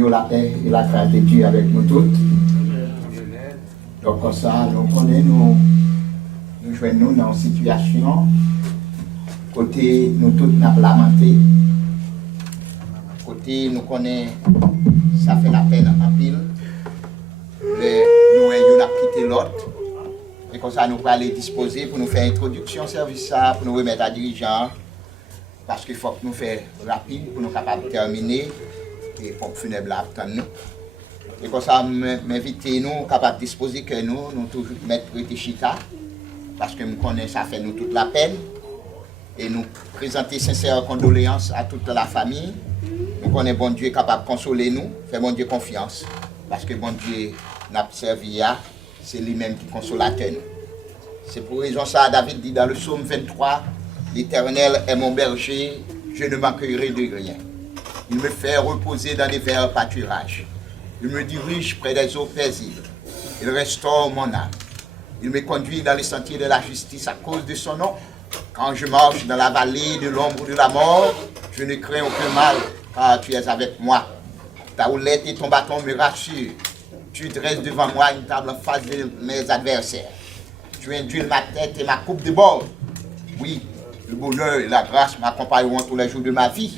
yo la paix et la grâce de Dieu avec nous toutes. Donc comme ça, nous connaissons, nous joignons dans une situation côté nous tous nous lamenté, côté nous connaissons, ça fait la peine en pile, nous avons quitté l'autre, et comme ça nous allons aller disposer pour nous faire introduction service ça, pour nous remettre à dirigeant, parce qu'il faut que nous fassions rapide pour nous capables de terminer, et pour funèbre attendre nous. Et comme ça, m'inviter nous, capables de disposer que nous toujours mettre prêter chita, parce que nous connaissons, ça fait nous toute la peine, et nous présenter sincères condoléances à toute la famille. Nous connaissons bon Dieu capable de consoler nous, faire bon Dieu confiance, parce que bon Dieu n'a pas servi à, c'est lui-même qui consolateur nous. C'est pour raison ça, David dit dans le psaume 23, l'Éternel est mon berger, je ne manquerai de rien. Il me fait reposer dans des verts pâturages. Il me dirige près des eaux paisibles. Il restaure mon âme. Il me conduit dans les sentiers de la justice à cause de son nom. Quand je marche dans la vallée de l'ombre de la mort, je ne crains aucun mal, car tu es avec moi. Ta houlette et ton bâton me rassurent. Tu dresses devant moi une table en face de mes adversaires. Tu induis ma tête et ma coupe de bord. Oui, le bonheur et la grâce m'accompagneront tous les jours de ma vie.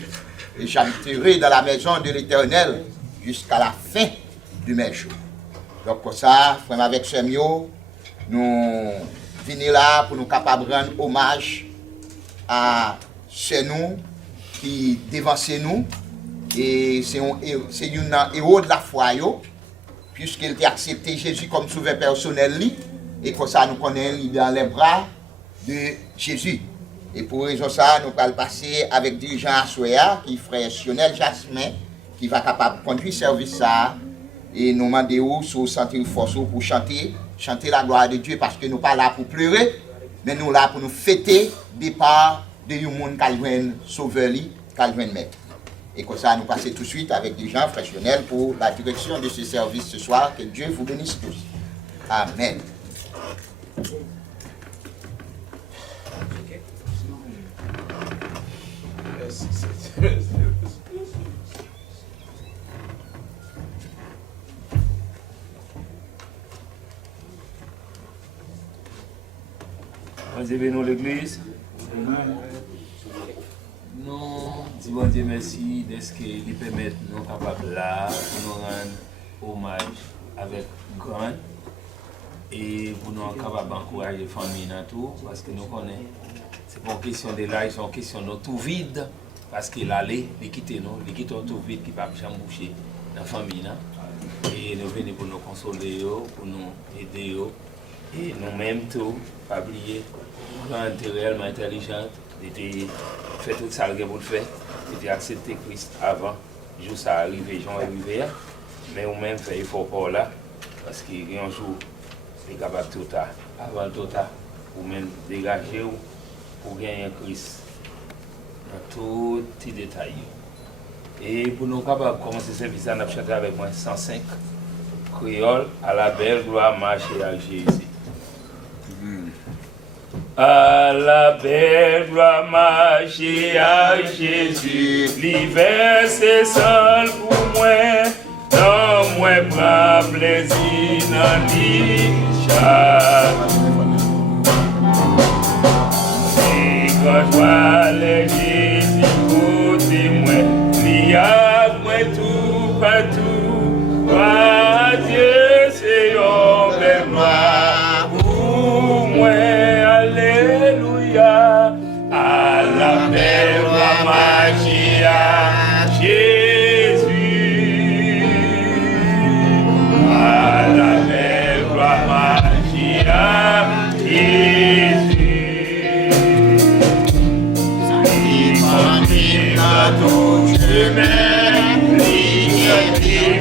Et j'habiterai dans la maison de l'Éternel jusqu'à la fin de mes jours. Donc pour ça, frère avec Semio, nous venons là pour nous capables de rendre hommage à chez nous qui dévance nous. Et c'est un héros de la foi, puisqu'il a accepté Jésus comme sauveur personnel. Et comme ça, nous connaissons dans les bras de Jésus. Et pour raison ça, nous allons passer avec dirigeant Assoya, qui est frère Sionel Jasmin, qui va capable de conduire service ça. Et nous demandons sur sentir force pour chanter la gloire de Dieu, parce que nous ne sommes pas là pour pleurer, mais nous sommes là pour nous fêter le départ de un monde qui a joué sauveur, qui a joué maître. Et comme ça, nous passons tout de suite avec dirigeant frère Sionel pour la direction de ce service ce soir. Que Dieu vous bénisse tous. Amen. Dieu bénisse l'église. Nous disons Dieu merci de ce qu'il permet de nous capables là pour nous rendre hommage avec grand et pour nous capables d'encourager les familles dans tout, parce que nous connaissons, c'est pas une question de l'âge, c'est une question de tout vide, parce qu'il allait, il quitte tout vide qui ne peut jamais boucher dans la famille. Et nous venons pour nous consoler, pour nous aider. Et nous-mêmes, tout, pas oublier, quand tu es réellement intelligente, tu fais tout ça pour le faire, tu as accepté Christ avant, juste à arriver, j'en arrivé, mais nous-mêmes, fait effort pour là, parce qu'il y a un jour, tu es capable de tout ça, avant tout ça, ou même dégager pour gagner Christ, dans tous les détails. Et pour nous capables de commencer ce service, nous avons chanté avec moi 105 créoles à la belle gloire marcher à Jésus. À la belle gloire marcher à Jésus, l'hiver c'est seul pour moi, non moi prends plaisir dans l'ichat. Et quand je vois l'église côté moi, il y a moi tout partout, gloire à Dieu c'est une belle gloire pour moi. Alléluia, à la belle gloire marcher à Jésus, à la belle gloire marcher à Jésus. Il continue à tout chemin, il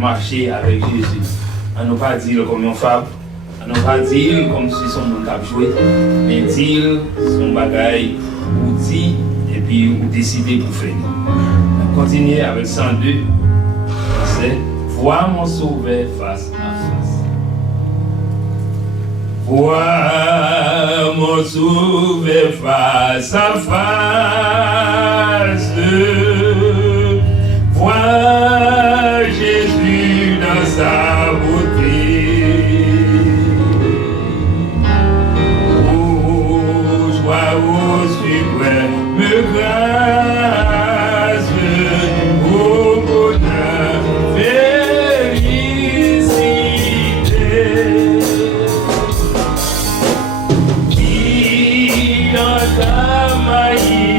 Marcher avec Jésus. On ne pas dire comme un fable, on ne pas dire comme si son monde a joué, mais dire son bagaille ou dit et puis ou décider pour faire. On continue avec 102, c'est vois mon sauveur face à face. Vois mon sauveur face à face. Vois Jésus dans sa beauté. Oh, joie au suprême grâce, au bonheur, félicité. Qui dans ta magnificence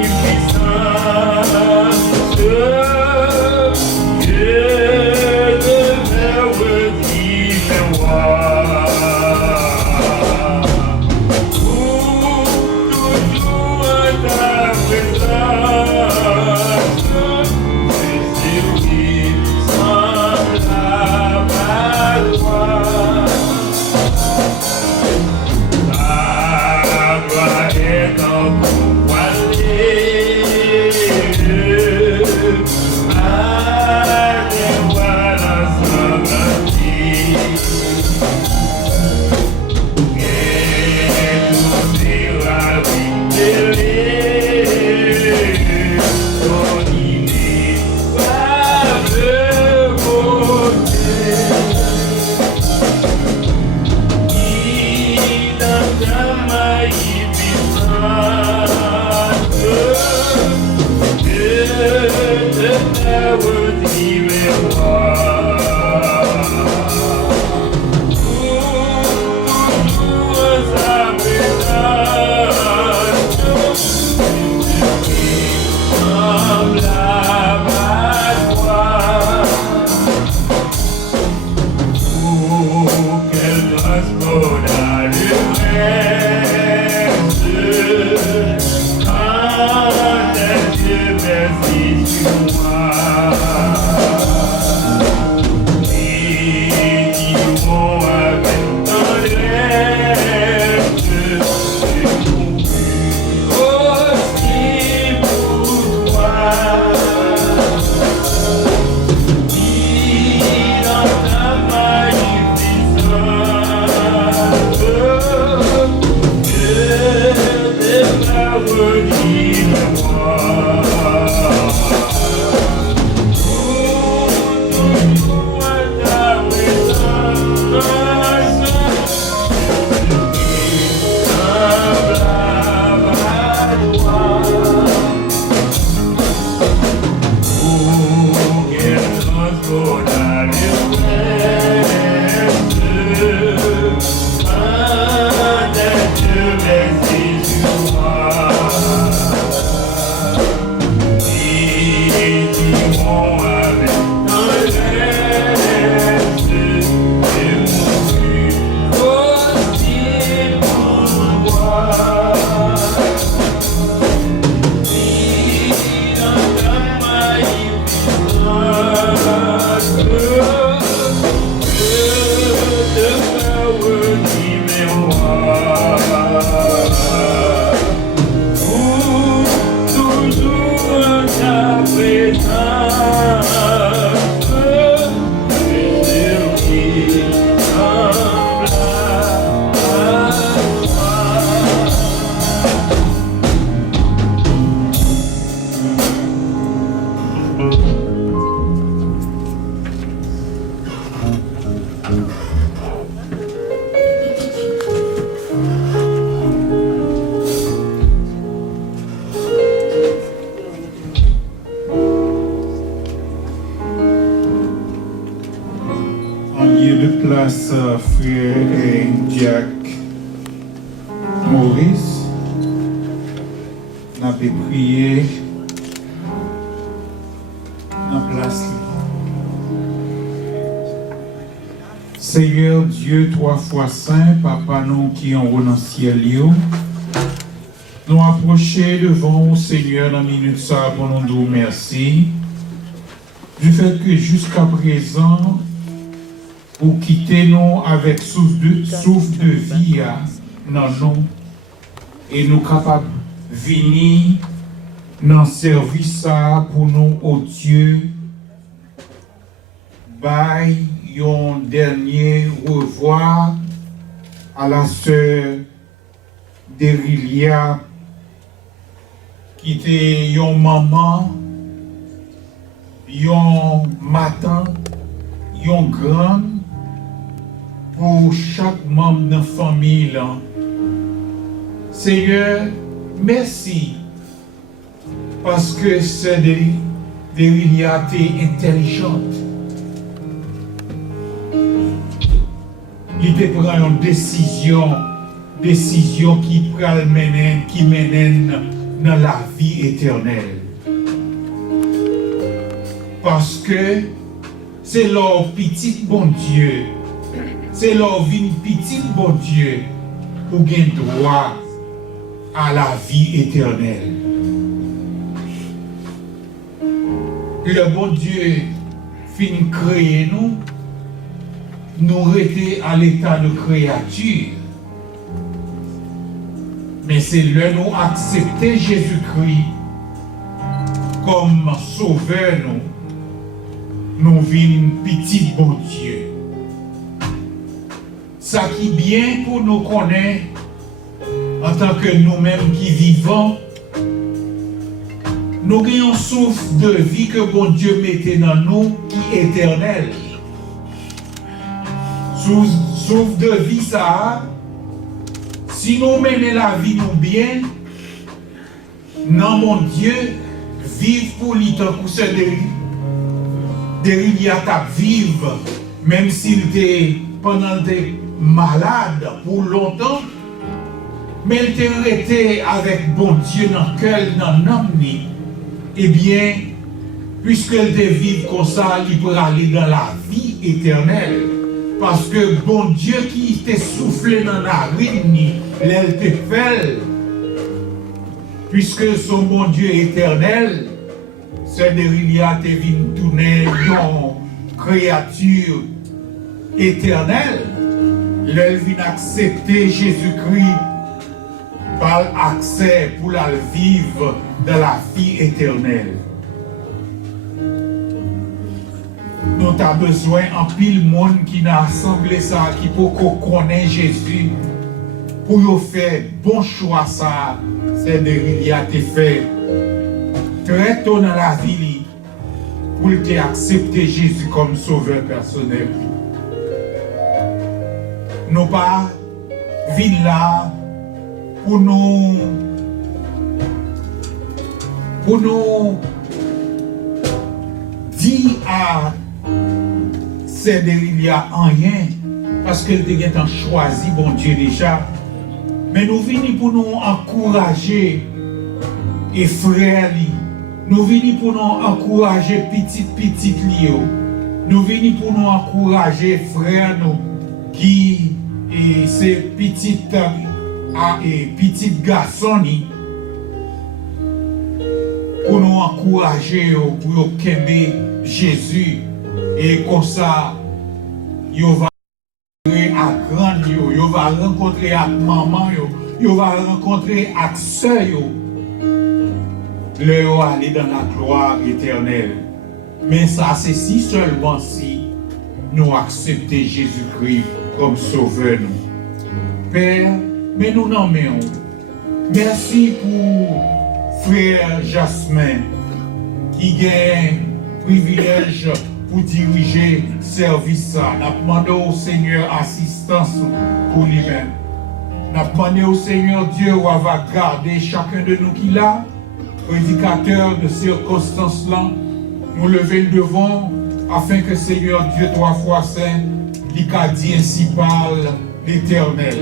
Frère et Jack Maurice, n'a pas prié dans la place. Seigneur Dieu, 3 fois saint, Papa nous qui en haut dans le ciel, nous approcher devant Seigneur dans la minute ça pour nous dire merci du fait que jusqu'à présent, pour quitter nous avec souffle de vie dans nous et nous capables de venir dans le service pour nous, au Dieu, bail un dernier revoir à la sœur Derilia qui était une maman, une matin, une grande pour chaque membre de la famille. Seigneur, merci parce que c'est des réalités intelligentes. Il te prend une décision qui mène dans la vie éternelle. Parce que c'est leur petit bon Dieu. C'est leur vie petit bon Dieu pour gagner droit à la vie éternelle. Le bon Dieu fin créer nous rester à l'état de créature. Mais c'est là nous accepter Jésus-Christ comme sauveur nous vîmes petit bon Dieu. Ça qui bien pour nous connaître en tant que nous-mêmes qui vivons, nous avons un souffle de vie que bon Dieu mettait dans nous qui est éternel. Souffle de vie ça, si nous menons la vie nous bien, non mon Dieu, vive pour lui tant que c'est il y a ta vivre, même s'il était pendant des malade pour longtemps, mais il était resté avec bon Dieu dans le cœur, dans l'âme. Eh bien, puisqu'elle était vive comme ça, il peut aller dans la vie éternelle. Parce que bon Dieu qui était soufflé dans la rime, elle était fait. Puisque son bon Dieu éternel, c'est de Rilia te vient tourner une créature éternelle. Elle vient accepter Jésus-Christ par accès pour la vivre dans la vie éternelle. Nous avons besoin en pile monde qui n'a assemblé ça, qui peut connaître Jésus, pour faire bon choix ça, c'est de il a été fait très tôt dans la vie pour accepter Jésus comme sauveur personnel. Nous pas venir là pour nous dire à c'est il y a rien parce que tu as choisi bon Dieu déjà, mais nous venons pour nous encourager et frères Nous venons pour nous encourager petit Lio. Nous venons pour nous encourager frères nous qui ces petites garçons pour nous encourager pour aimer Jésus et comme ça il va rencontrer à grand il va rencontrer à maman il va rencontrer à sœur leur aller dans la gloire éternelle. Mais ça c'est si seulement si nous acceptons Jésus-Christ comme sauveur nous. Père, mais nous nommons. Merci pour frère Jasmin qui gagne privilège pour diriger service. Nous demandons au Seigneur assistance pour lui-même. Nous demandons au Seigneur Dieu où va garder chacun de nous qui l'a, prédicateur de circonstances là, nous lever le devant afin que Seigneur Dieu trois fois saint, lui dit ainsi parle l'Éternel.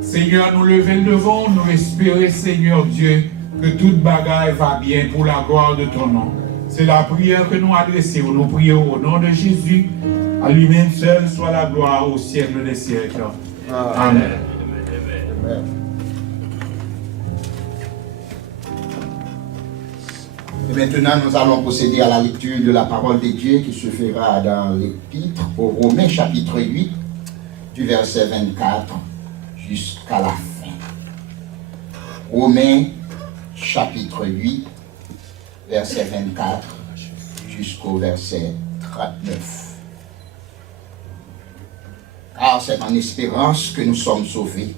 Seigneur, nous lever le devant, nous espérer Seigneur Dieu que toute bagaille va bien pour la gloire de ton nom. C'est la prière que nous adressons. Nous prions au nom de Jésus. À lui-même seul soit la gloire au siècle des siècles. Amen. Amen. Et maintenant, nous allons procéder à la lecture de la parole de Dieu qui se fera dans l'Épître aux Romains chapitre 8, du verset 24 jusqu'à la fin. Romains chapitre 8, verset 24 jusqu'au verset 39. Car c'est en espérance que nous sommes sauvés.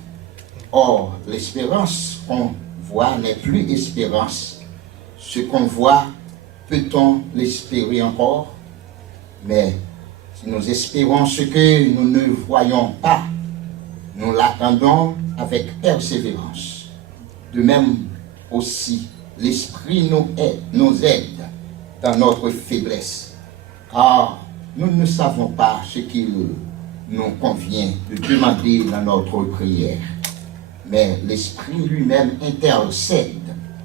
Or, l'espérance qu'on voit n'est plus espérance. Ce qu'on voit, peut-on l'espérer encore? Mais si nous espérons ce que nous ne voyons pas, nous l'attendons avec persévérance. De même aussi, l'Esprit nous aide dans notre faiblesse, car nous ne savons pas ce qu'il nous convient de demander dans notre prière. Mais l'Esprit lui-même intercède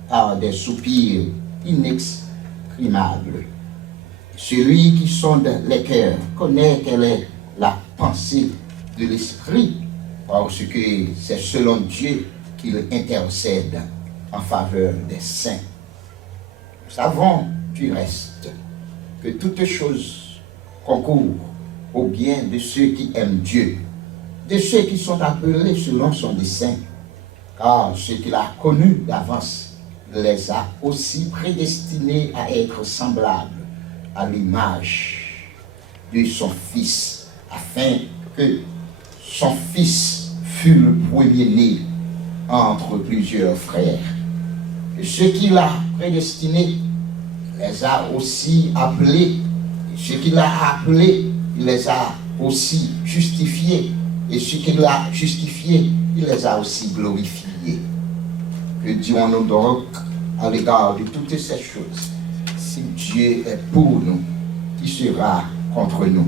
par des soupirs inexprimables. Celui qui sonde les cœurs connaît quelle est la pensée de l'Esprit, parce que c'est selon Dieu qu'il intercède en faveur des saints. Nous savons du reste que toutes choses concourent au bien de ceux qui aiment Dieu, de ceux qui sont appelés selon son dessein, car ceux qu'il a connus d'avance les a aussi prédestinés à être semblables à l'image de son Fils, afin que son Fils fût le premier-né entre plusieurs frères. Et ceux qu'il a prédestinés, les a aussi appelés. Et ceux qu'il a appelés, il les a aussi justifiés. Et ceux qu'il a justifiés, il les a aussi glorifiés. Que dirons-nous donc à l'égard de toutes ces choses? Si Dieu est pour nous, qui sera contre nous?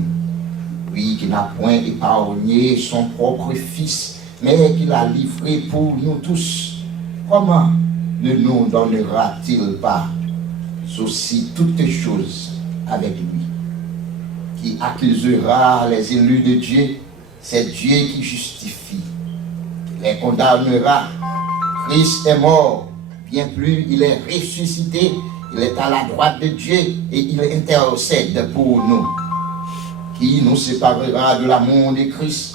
Lui qui n'a point épargné son propre Fils, mais qui l'a livré pour nous tous, comment ne nous donnera-t-il pas aussi toutes choses avec lui? Qui accusera les élus de Dieu? C'est Dieu qui justifie, qui les condamnera. Christ est mort, bien plus il est ressuscité, il est à la droite de Dieu et il intercède pour nous. Qui nous séparera de l'amour de Christ?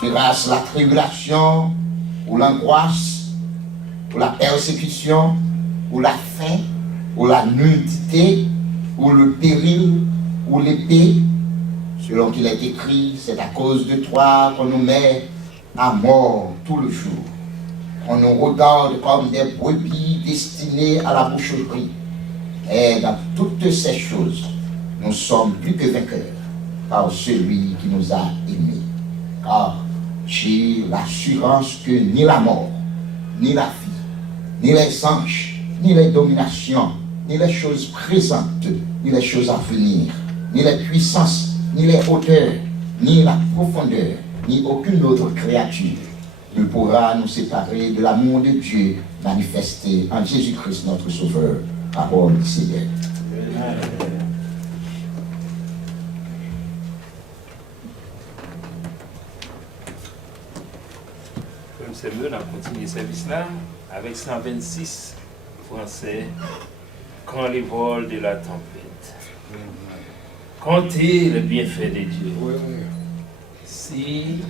Sera-ce la tribulation, ou l'angoisse, ou la persécution, ou la faim, ou la nudité, ou le péril, ou l'épée? Selon qu'il est écrit, c'est à cause de toi qu'on nous met à mort tout le jour. On nous regarde comme des brebis destinées à la boucherie. Et dans toutes ces choses, nous sommes plus que vainqueurs par celui qui nous a aimés. Car j'ai l'assurance que ni la mort, ni la vie, ni les anges, ni les dominations, ni les choses présentes, ni les choses à venir, ni les puissances, ni les hauteurs, ni la profondeur, ni aucune autre créature ne pourra nous séparer de l'amour de Dieu manifesté en Jésus-Christ notre Sauveur. Parole du Seigneur. Comme c'est mieux, on a continué le service là avec 126 Français. Quand les vols de la tempête. Comptez le bienfait de Dieu. Si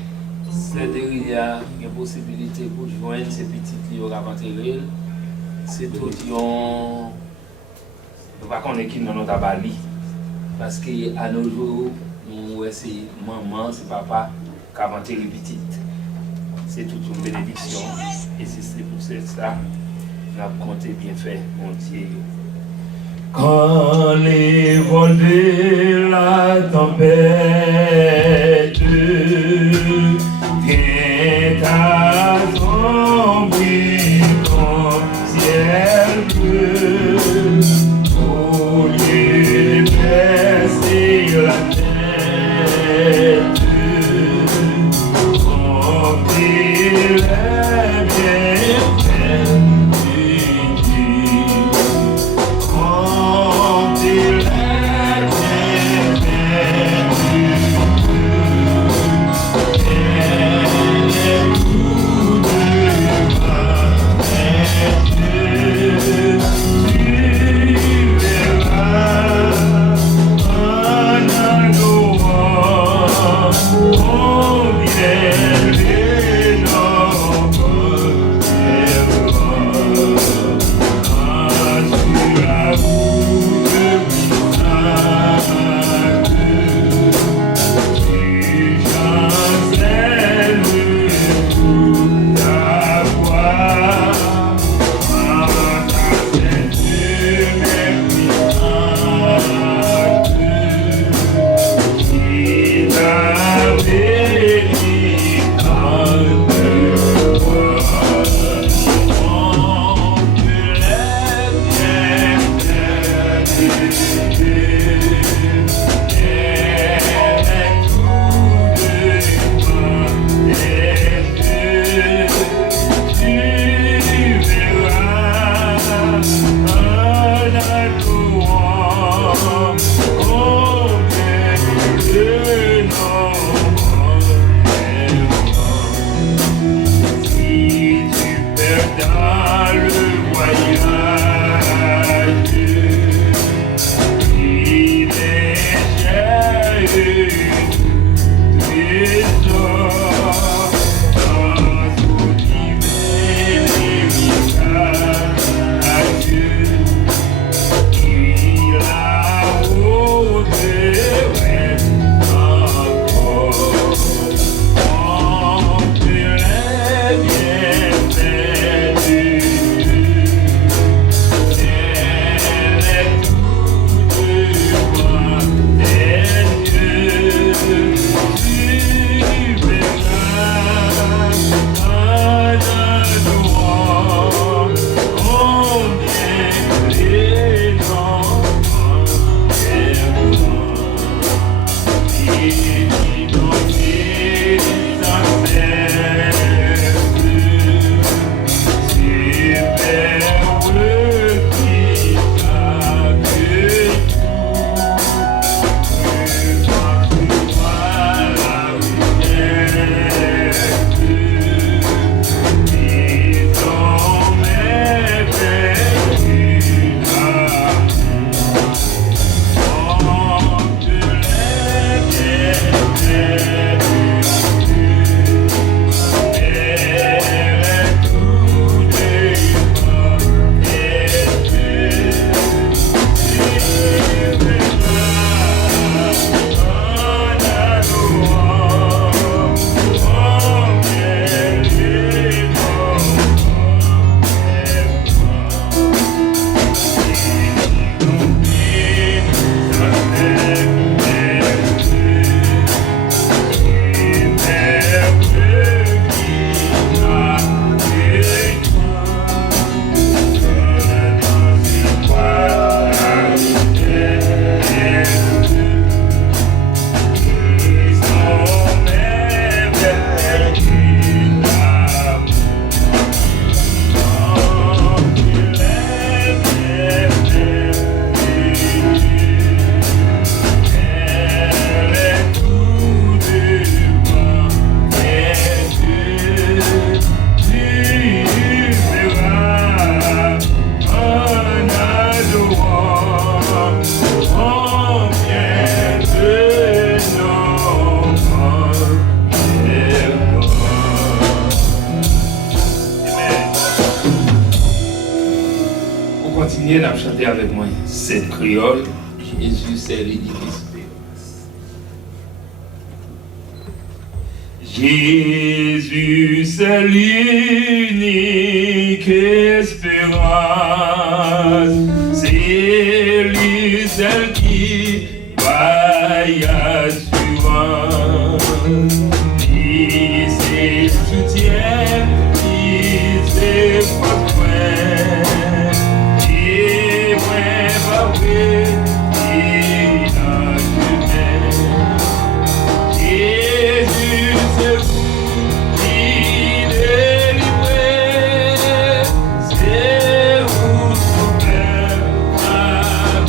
c'est derrière une possibilité pour joindre ces petites livres à Pantéville, c'est tout on ne va pas connaître qui dans notre Bali. Parce qu'à nos jours, nous c'est maman, c'est papa qui a inventé les petites. C'est toute une bénédiction. Et c'est pour ça qu'on a compté bienfait, mon Dieu. Quand les vols de la tempête viennent à tomber comme ciel bleu, au lieu de baisser la tête, comptez les bienfaits de Dieu. Comptez les bienfaits de Dieu. Chantez avec moi cette créole. Jésus, c'est l'édifice. Jésus, c'est l'unique espérance. C'est lui, celle qui vaille assurance. Il se soutient, il se porte. Et moi, papa, il a jeté. Jésus, c'est vous qui délivrez. C'est vous, son Père, avec lui.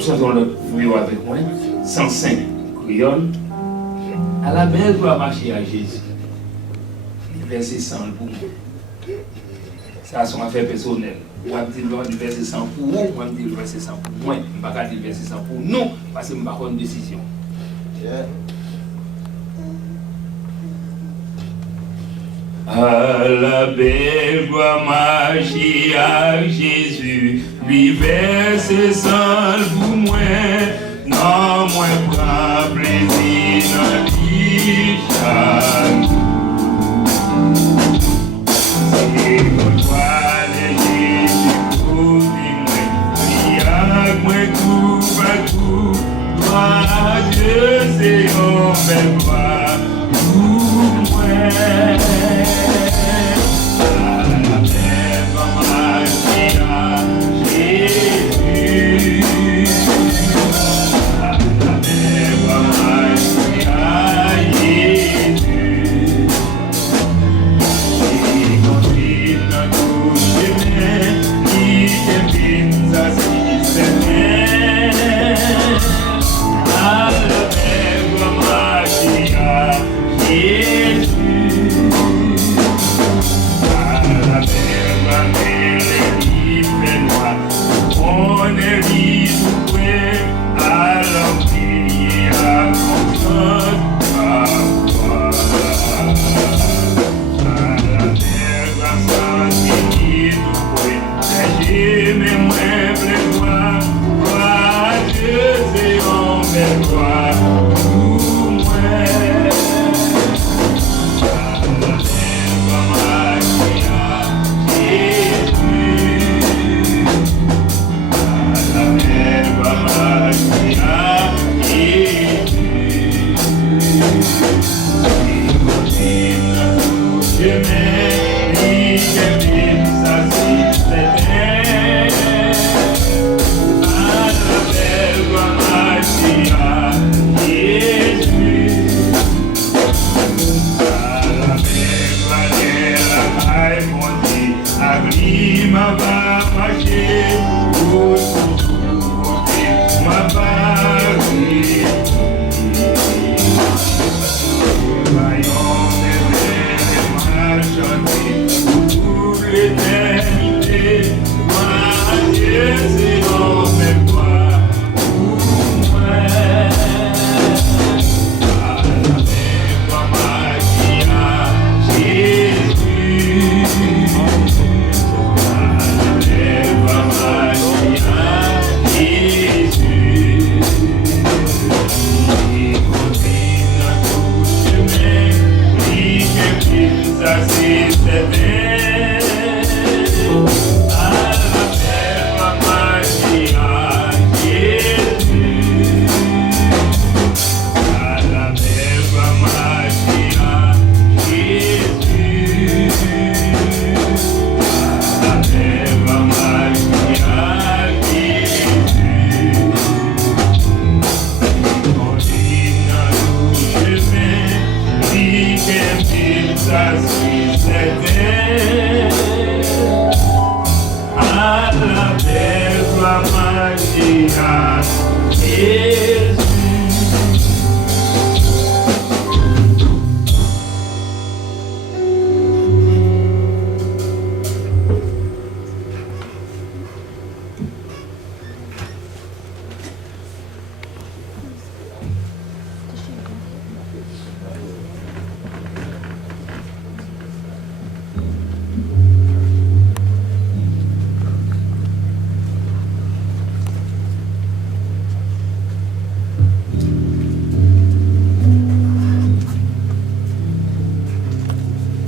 Chantons le fluo avec moi, 105 créole. À la belle gloire marcher à Jésus. Verset 100 pour moi. Ça, c'est une affaire personnelle. On va dire le verset 100 pour vous, on va dire le verset 100 pour moi. Je ne vais pas dire le verset 100 pour nous, parce que je ne vais pas prendre une décision. À la belle gloire marcher à Jésus, lui verset 100 pour moi, non, moi, prends plaisir dans l'Icham. C'est mon toi, les Jésus, pour moi, prière, moi, tout, partout, toi, Dieu, c'est au même pas, pour moi. Jésus,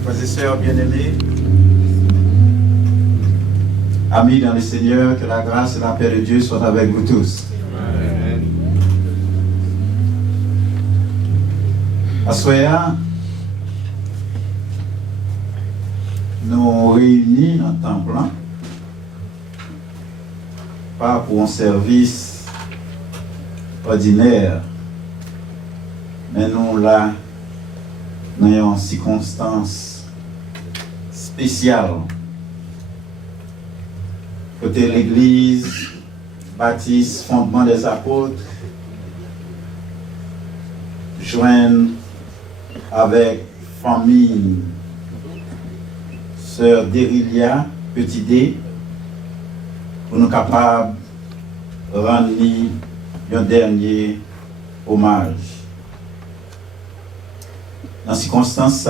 Frères et sœurs bien-aimés, amis dans le Seigneur, que la grâce et la paix de Dieu soient avec vous tous. Amen. Assoya, nous réunis dans le temple, pas pour un service ordinaire, mais nous là, dans une circonstance spéciale. Côté l'église, baptiste, fondement des apôtres, joindre avec famille, sœur Dérilia, petit D, pour nous capables de rendre un dernier hommage. Dans ces circonstances,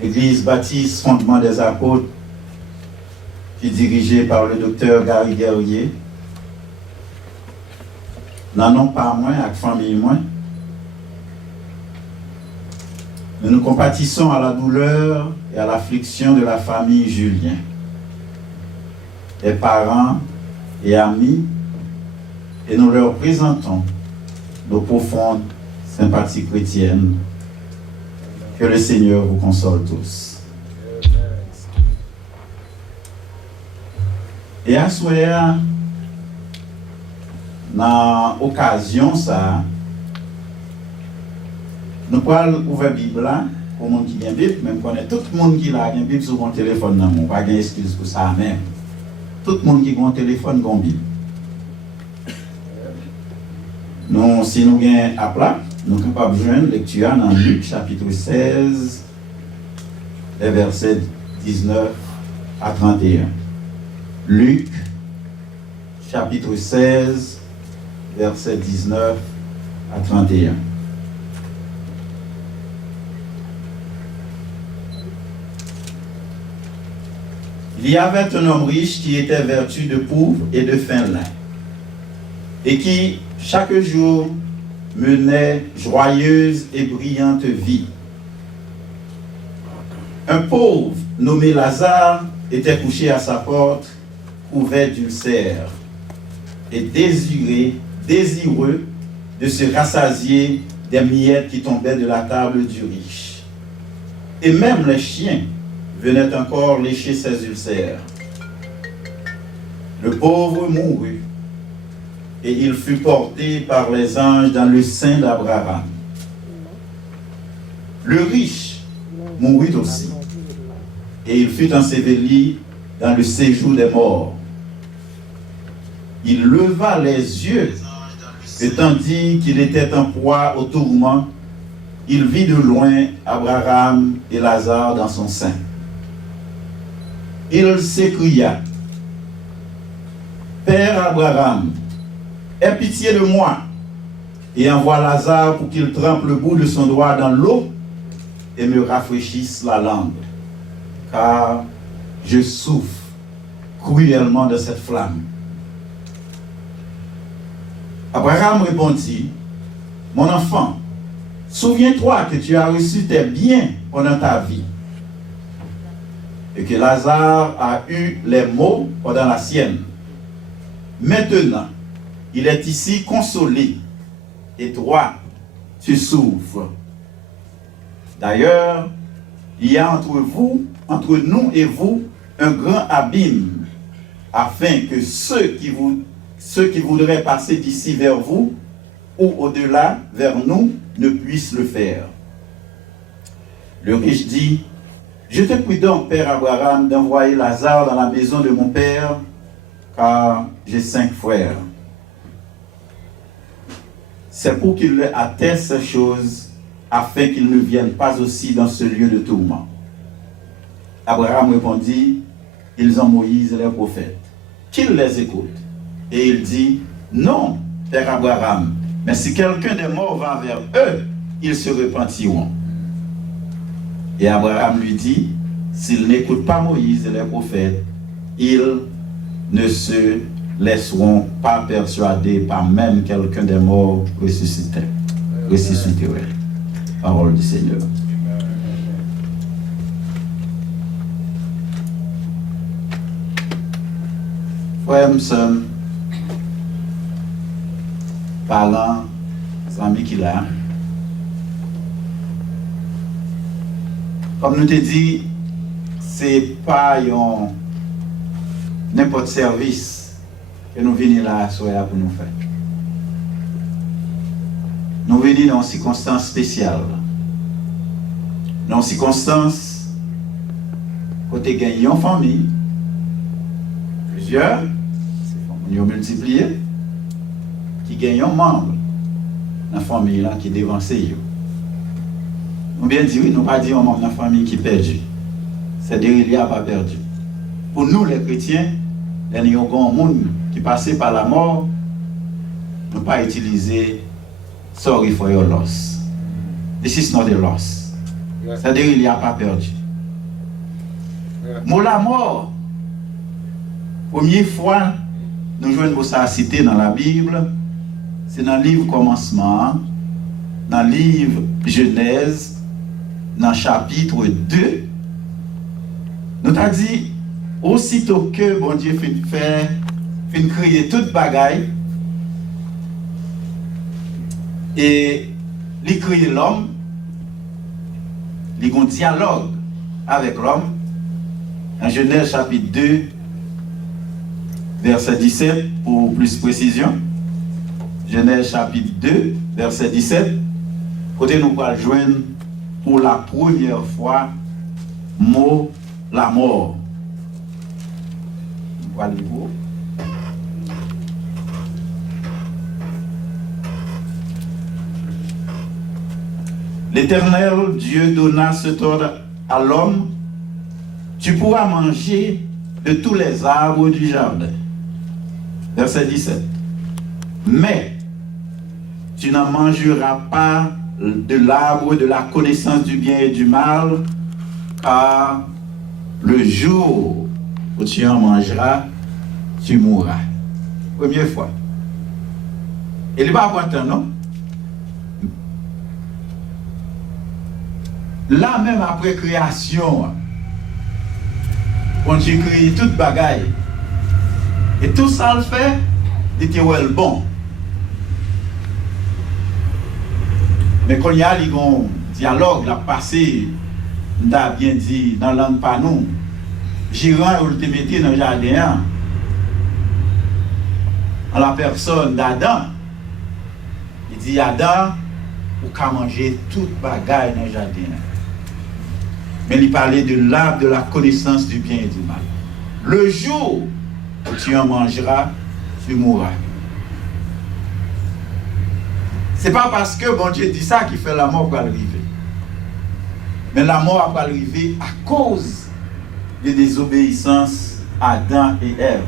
l'église baptiste fondement des apôtres, qui est dirigée par le docteur Gary Guerrier, n'en ont pas moins avec famille moins. Nous compatissons à la douleur et à l'affliction de la famille Julien, des parents et amis, et nous leur présentons nos profondes sympathies chrétiennes. Que le Seigneur vous console tous. Et à ce moment-là, dans l'occasion, ça, nous pouvons ouvrir la Bible là, pour les gens qui ont une Bible, même connaît tout le monde qui a une Bible sur mon téléphone, non, pas de excuse pour ça même. Tout le monde qui a un téléphone a une Bible. Nous, si nous avons un plat, nous sommes capables de joindre lecture dans Luc chapitre 16, les versets 19 à 31. Luc chapitre 16, versets 19 à 31. Il y avait un homme riche qui était vertu de pauvre et de fin lin, et qui, chaque jour, menait joyeuse et brillante vie. Un pauvre nommé Lazare était couché à sa porte, couvert d'ulcères, et désireux de se rassasier des miettes qui tombaient de la table du riche. Et même les chiens venaient encore lécher ses ulcères. Le pauvre mourut, et il fut porté par les anges dans le sein d'Abraham. Le riche mourut aussi, et il fut enseveli dans le séjour des morts. Il leva les yeux, et tandis qu'il était en proie au tourment, il vit de loin Abraham et Lazare dans son sein. Il s'écria: Père Abraham, aie pitié de moi, et envoie Lazare pour qu'il trempe le bout de son doigt dans l'eau et me rafraîchisse la langue, car je souffre cruellement de cette flamme. Abraham répondit: Mon enfant, souviens-toi que tu as reçu tes biens pendant ta vie, et que Lazare a eu les maux pendant la sienne. Maintenant, il est ici consolé, et toi, tu souffres. D'ailleurs, il y a entre nous et vous, un grand abîme, afin que ceux qui voudraient passer d'ici vers vous, ou au-delà vers nous, ne puissent le faire. Le riche dit: Je te prie donc, Père Abraham, d'envoyer Lazare dans la maison de mon père, car j'ai 5 frères. C'est pour qu'il leur atteste ces choses, afin qu'ils ne viennent pas aussi dans ce lieu de tourment. Abraham répondit: Ils ont Moïse et les prophètes, qu'ils les écoutent. Et il dit: Non, Père Abraham, mais si quelqu'un des morts va vers eux, ils se repentiront. Et Abraham lui dit: S'ils n'écoutent pas Moïse et les prophètes, ils ne se laisseront pas persuader par même quelqu'un des morts ressusciterait. Parole du Seigneur. Frères et sœurs, parents, amis qui là, comme nous te dit, c'est pas n'importe service que nous venons là pour nous faire. Nous venons dans une circonstance spéciale. Dans une circonstance côté gagnant en famille, plusieurs, nous multipliés, qui gagnent un membre dans la famille là, qui dévance. Nous bien dit oui, nous pas dire un membre de la famille qui est perdu. C'est-à-dire qu'il n'y a pas perdu. Pour nous les chrétiens, il y a un monde qui passait par la mort, nous pas utiliser sorry for your loss. This is not a loss. C'est-à-dire qu'il n'y a pas perdu. Mot la mort, première fois, nous jouons ça cité dans la Bible, c'est dans le livre Commencement, dans le livre Genèse, dans le chapitre 2. Nous avons dit, aussitôt que bon Dieu fait créer toute bagaille, et il crée l'homme, il a un dialogue avec l'homme. En Genèse chapitre 2, verset 17, pour plus de précision. Genèse chapitre 2, verset 17. Côté nous allons joindre pour la première fois mot la mort. Voilà le mot. L'Éternel Dieu donna cet ordre à l'homme: tu pourras manger de tous les arbres du jardin. Verset 17. Mais tu n'en mangeras pas de l'arbre de la connaissance du bien et du mal, car le jour où tu en mangeras, tu mourras. Première fois. Et il n'est pas content, non? Là même après création, quand j'ai créé toute bagaille, et tout ça le fait, il était bon. Mais quand il y a un dialogue, la passé, on a bien dit dans la langue pas nous, gérant ou te mettre dans le jardin, en la personne d'Adam, il dit Adam, ou qu'à manger toute bagaille dans le jardin. Mais il parlait de l'arbre de la connaissance du bien et du mal. Le jour où tu en mangeras, tu mourras. C'est pas parce que bon Dieu dit ça qu'il fait la mort pour arriver. Mais la mort va arriver à cause de désobéissance à Adam et Ève.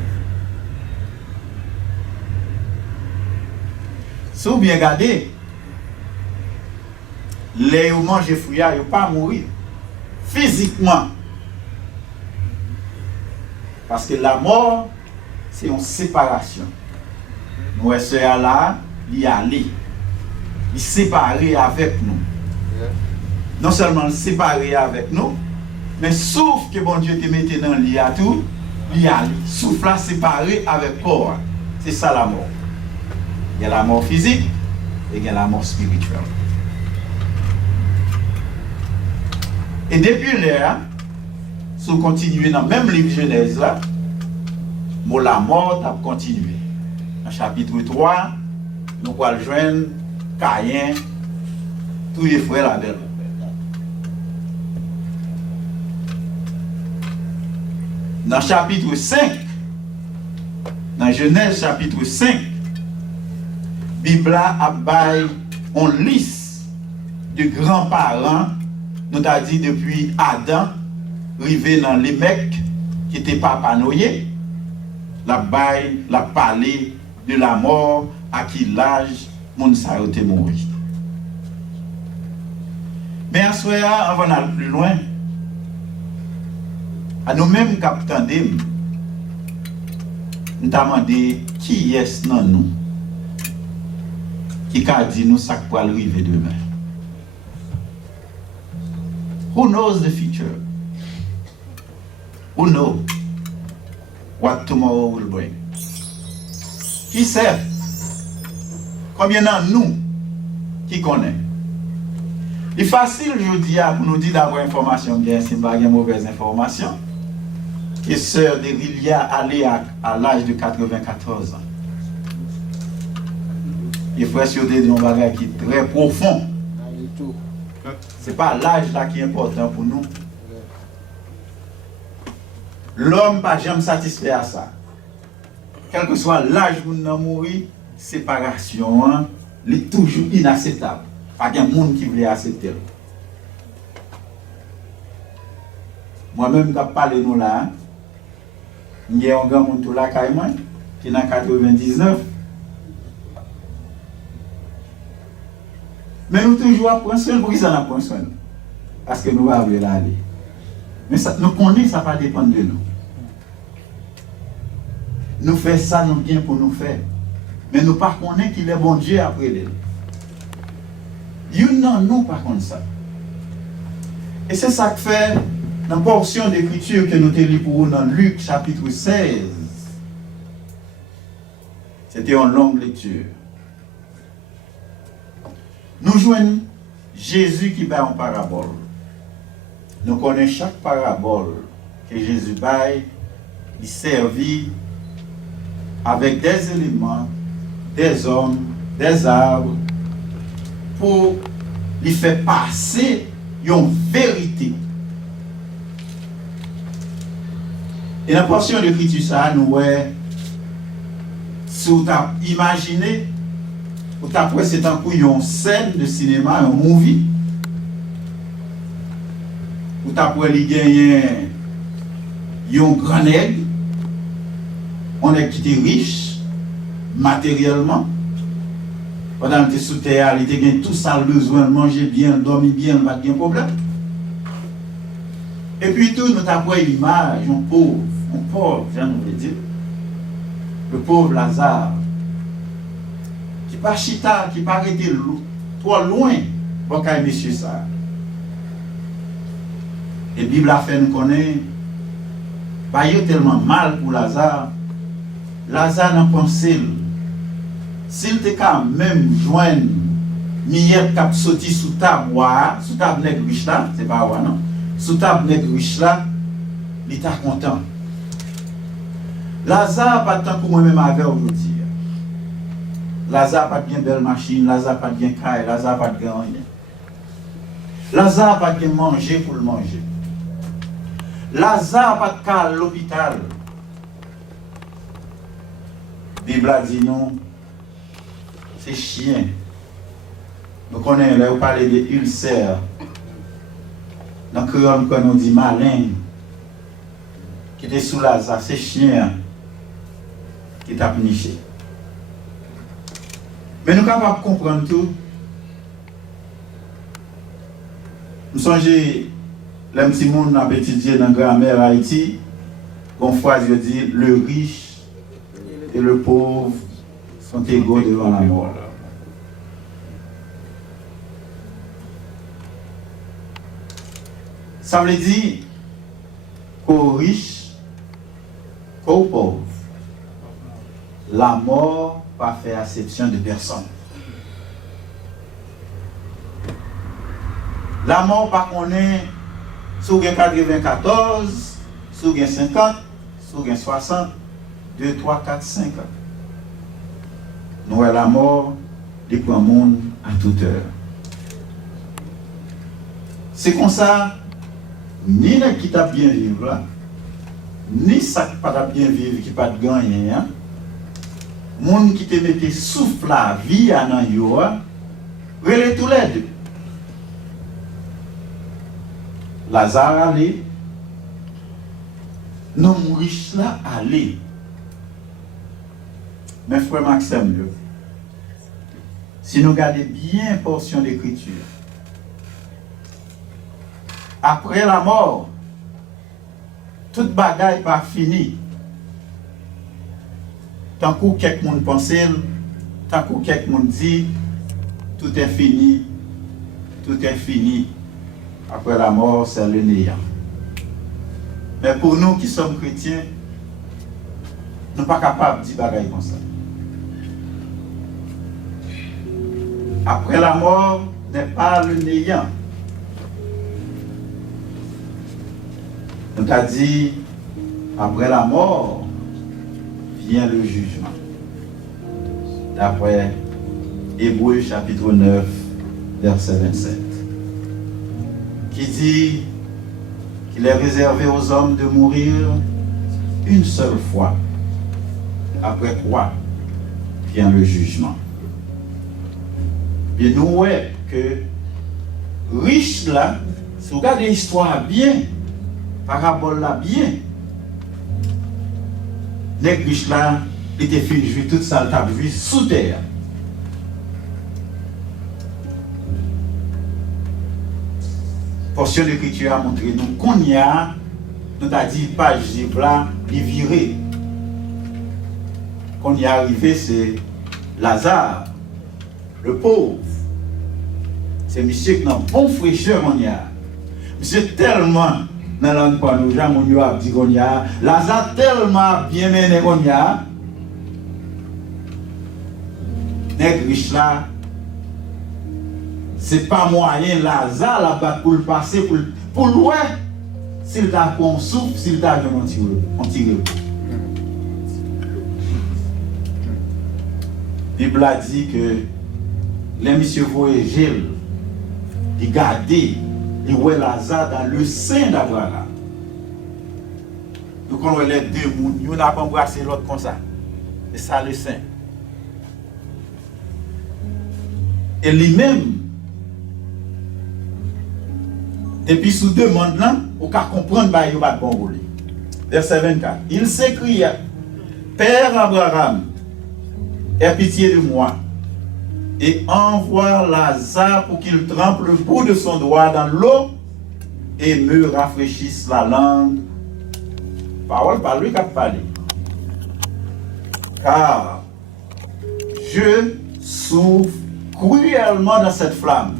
Si vous bien regardez, les où mangent fruits, ils ne vont pas mourir physiquement. Parce que la mort, c'est une séparation. Nous, ce là, il y a il est séparé avec nous. Non seulement séparé avec nous, mais sauf que bon Dieu te mette dans l'île à tout, il y a souffle là séparé avec corps. C'est ça la mort. Il y a la mort physique et il y a la mort spirituelle. Et depuis là, si vous continuez dans le même livre Genèse là, la mort a continué. Dans le chapitre 3, nous allons joindre Caïn, tous les frères la belle. Dans le chapitre 5, dans Genèse chapitre 5, Bible a bail en liste de grands-parents, nous a dit depuis Adam, arrivé dans les mecs qui étaient papa Noé, la bail, la parlé de la mort, à qui l'âge, mon sa été mort. Mais à ce moment-là, avant d'aller plus loin, à nous-mêmes qui attendons, nous avons demandé qui est dans nous qui a dit nous ça pour arriver demain. Who knows the future? Who knows what tomorrow will bring? Qui sait? Combien d'entre nous qui connaît? Il est facile, je dis, pour nous dire d'avoir information bien, si pas une mauvaise information. Et sœur de Rilia allait à l'âge de 94 ans. Il faut assurer d'un bagage qui est très profond. Ce n'est pas l'âge là qui est important pour nous. L'homme n'a jamais satisfait à ça. Quel que soit l'âge où nous avons mouru, séparation est toujours inacceptable. Pas de monde qui veut accepter. Moi-même, quand je parle de nous là, il y a un grand monde là qui est en 99. Mais nous toujours prendre soin. Pourquoi ça n'a pas soin? Parce que nous allons aller. Mais ça, nous connaissons, ça ne va pas dépendre de nous. Nous faisons ça, nous bien pour nous faire. Mais nous ne connaissons pas qu'il est bon Dieu après lui. Nous par contre ça. Et c'est ça que fait dans la portion d'écriture que nous avons lu pour vous dans Luc chapitre 16. C'était une longue lecture. Nous joignons Jésus qui bat en parabole. Nous connaissons chaque parabole que Jésus baille, il servit avec des éléments, des hommes, des arbres, pour lui faire passer une vérité. Et la portion de l'écriture, ça, nous, si vous imaginez, vous avez c'est un coup une scène de cinéma, un movie. Vous avez gagné un grand aigle. On est qui était riche matériellement. Pendant que sous terre, il était tout ça besoin de manger bien, dormir bien, pas de problème. Et puis tout, nous avons une image, un pauvre, j'en veux dire, le pauvre Lazare, qui pas chita, qui pas arrêté trop loin pour qu'il monsieur ça. Et la Bible a fait nous connaître, bah, il y a tellement mal pour Lazare. Lazare n'a pensé, s'il était quand même joindre miette qui sorti sous table nègre riche là, c'est pas ouais non, sous table nègre riche là, il était content. Lazare pas tant que moi-même avec aujourd'hui. Lazare pas bien belle machine, Lazare pas bien caille, Lazare pas bien rien. Lazare pas bien manger pour le manger. Lazare pas de cas à l'hôpital. La Bible a dit non, c'est chien. Nous connaissons, là, on parle de ulcères. Dans le créole, on dit malin. Qui était sous Lazare, c'est chien qui t'a niché. Mais nous sommes capables de comprendre tout. Nous songeons, les petits monde a étudié dans la grammaire Haïti, qu'on phrase dit le riche et le pauvre sont égaux devant la mort. Ça veut dire qu'aux riches, qu'aux pauvres, la mort pas fait exception de personne. La mort pas connaît si vous avez 94, si vous avez 50, si vous avez 60, 2, 3, 4, 5 ans. Nous, la mort, il prend le monde à toute heure. C'est comme ça, ni les qui t'a bien vivre là, ni ça qui pas bien vivre qui pas de gagner. Monde qui te mette souffle la vie à nan yo, relè tous les deux. Lazare allait, non riche là allait. Mais frère Maxime, si nous regardons bien portion d'écriture, après la mort, toute bagaille pas fini. Tant que quelqu'un pense, tant que quelqu'un dit, tout est fini, tout est fini. Après la mort, c'est le néant. Mais pour nous qui sommes chrétiens, nous ne sommes pas capables de dire bagaille comme ça. Après la mort n'est pas le néant. On a dit, après la mort, vient le jugement. D'après Hébreux chapitre 9, verset 27. Qui dit qu'il est réservé aux hommes de mourir une seule fois. Après quoi vient le jugement. Et nous voyons que riche là, si vous regardez l'histoire bien, parabole là bien, les riches là, il était fini de jouer toute ça, il a vu sous terre. Portion d'écriture a montré nous qu'on y a, nous a dit page livre là, il viré. Qu'on y est arrivé, c'est Lazare, le pauvre. C'est monsieur qui n'a bon fraîcheur on y a. Monsieur tellement dans la langue pour nous, gens on y a dit qu'on y a. Lazare tellement bien mené qu'on y a. Nègre riche là, c'est pas moyen Lazare là-bas pour le passer, pour loin. S'il t'a qu'on souffle, s'il t'a on tire. La Bible a dit que les messieurs voyageaient, ils gardaient, ils voyaient Lazare dans le sein d'Abraham. Nous connaissons les deux mondes, nous n'avons pas embrassé l'autre comme ça. Et ça le sein. Et lui-même, depuis sous deux mondes là, on peut comprendre qu'il n'y a pas de bon rôle. Verset 24. Il s'écria, Père Abraham, aie pitié de moi et envoie Lazare pour qu'il trempe le bout de son doigt dans l'eau et me rafraîchisse la langue. Parole par lui qui a parlé. Car je souffre cruellement dans cette flamme.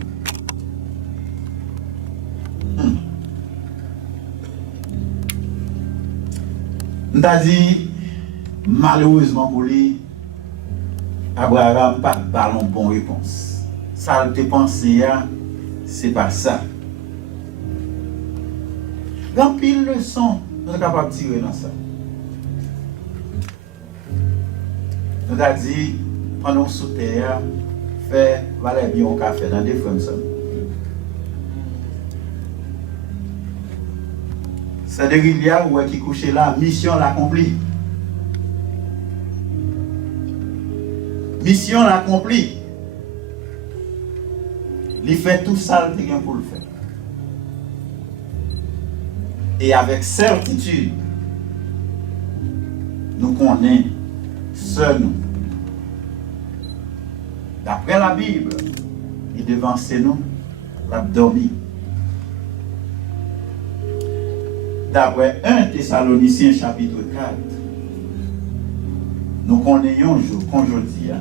On t'a dit, malheureusement pour lui, Abraham n'a pas de bonne réponse. Ça, te pensé, c'est pas ça. Dans pile leçon, nous sommes capables de tirer dans ça. Nous avons dit, pendant sous terre, fait, valait bien un café dans des frères. C'est de Rilia où qui couchait là, mission l'accomplie. Mission l'accomplie. Il fait tout ça pour le faire. Et avec certitude, nous connaissons seuls nous. D'après la Bible, il devançait nous, l'abdomen. D'après 1 Thessaloniciens chapitre 4, nous connaissons un jour, quand je dis,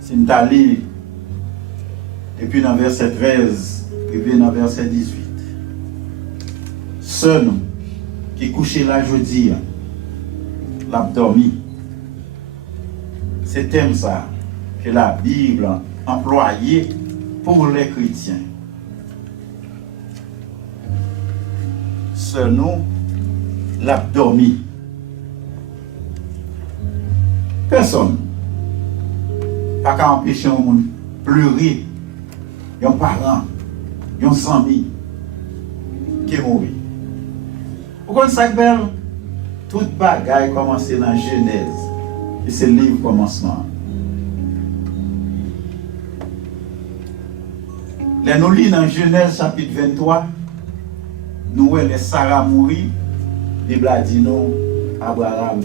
si nous allons depuis dans verset 13 et puis dans verset 18, ceux nous qui couchaient là jeudi, l'abdomen, c'est thème ça que la Bible employé pour les chrétiens. Ceux nous, l'abdomen. Personne pas qu'à empêcher un monde pleurer, un parent, un ami qui est mort. Pourquoi ça belle? Toute bagaille commence dans la Genèse. Et c'est le livre commencement. Les nous lisons dans Genèse chapitre 23, nous voyons les Sarah mourir, la Bible a dit non, Abraham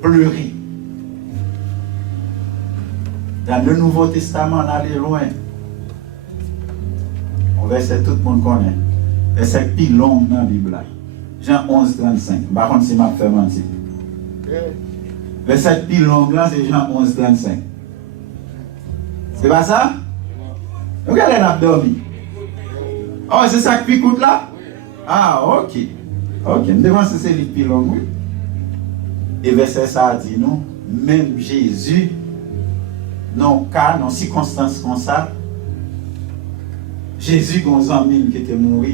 pleurer. Dans le Nouveau Testament, on allait loin. On verset tout le monde connaît. Verset plus long dans la Bible. Jean 11, 35. Par contre, c'est ma fait mentir. Verset plus long là, c'est Jean 11, 35. C'est pas ça? Regardez l'abdomen. Oh, c'est ça qui coûte là? Ah, ok. Ok, je me demande si c'est le plus long, oui. Et verset ça dit nous, même Jésus, non cas, non circonstances comme ça, Jésus, quand on qui était mort,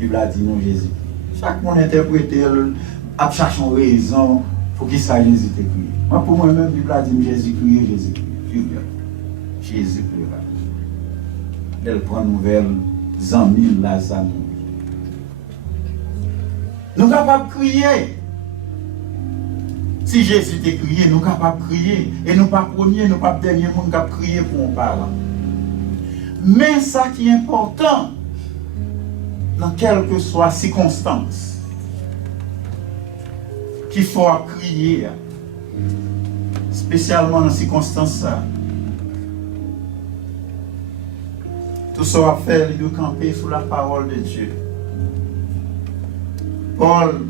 il a dit non Jésus. Chaque monde interprète, a cherché une raison pour qu'il soit Jésus te crié. Moi, pour moi-même, il a dit Jésus crié, Jésus crié. Jésus crié. Elle prend nouvelle, Zambie, Lazare. Nous sommes capables de crier. Si Jésus t'a crié, nous sommes capables de crier. Et nous ne sommes pas premier, nous ne sommes pas dernier monde qui a crié pour un parent. Mais ça qui est important, dans quelle que soit la circonstance, qu'il faut crier, spécialement dans ces circonstances, tout ça va faire, il doit camper sous la parole de Dieu. Paul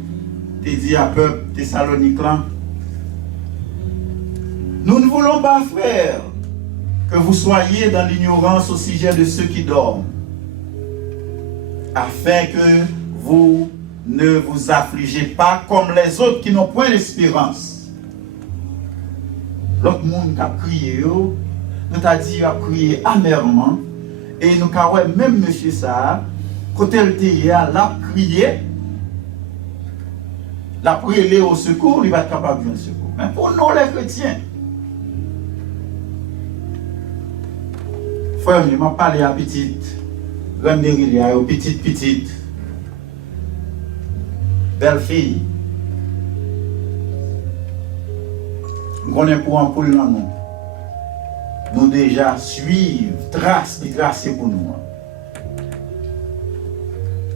te dit à peuple Thessalonique là, nous ne voulons pas, frères, que vous soyez dans l'ignorance au sujet de ceux qui dorment, afin que vous ne vous affligez pas comme les autres qui n'ont point d'espérance. L'autre monde qui a crié, nous t'a dit a crié amèrement, et nous avons même monsieur ça, côté le théâtre, l'a crié, l'a prié au secours, il va être capable de venir au secours. Mais pour nous les chrétiens, frère, je m'en parle à petite, grande guérilla, aux petites, belle fille. Nous connaissons pour un poule dans nous. Nous déjà suivre, tracer pour nous.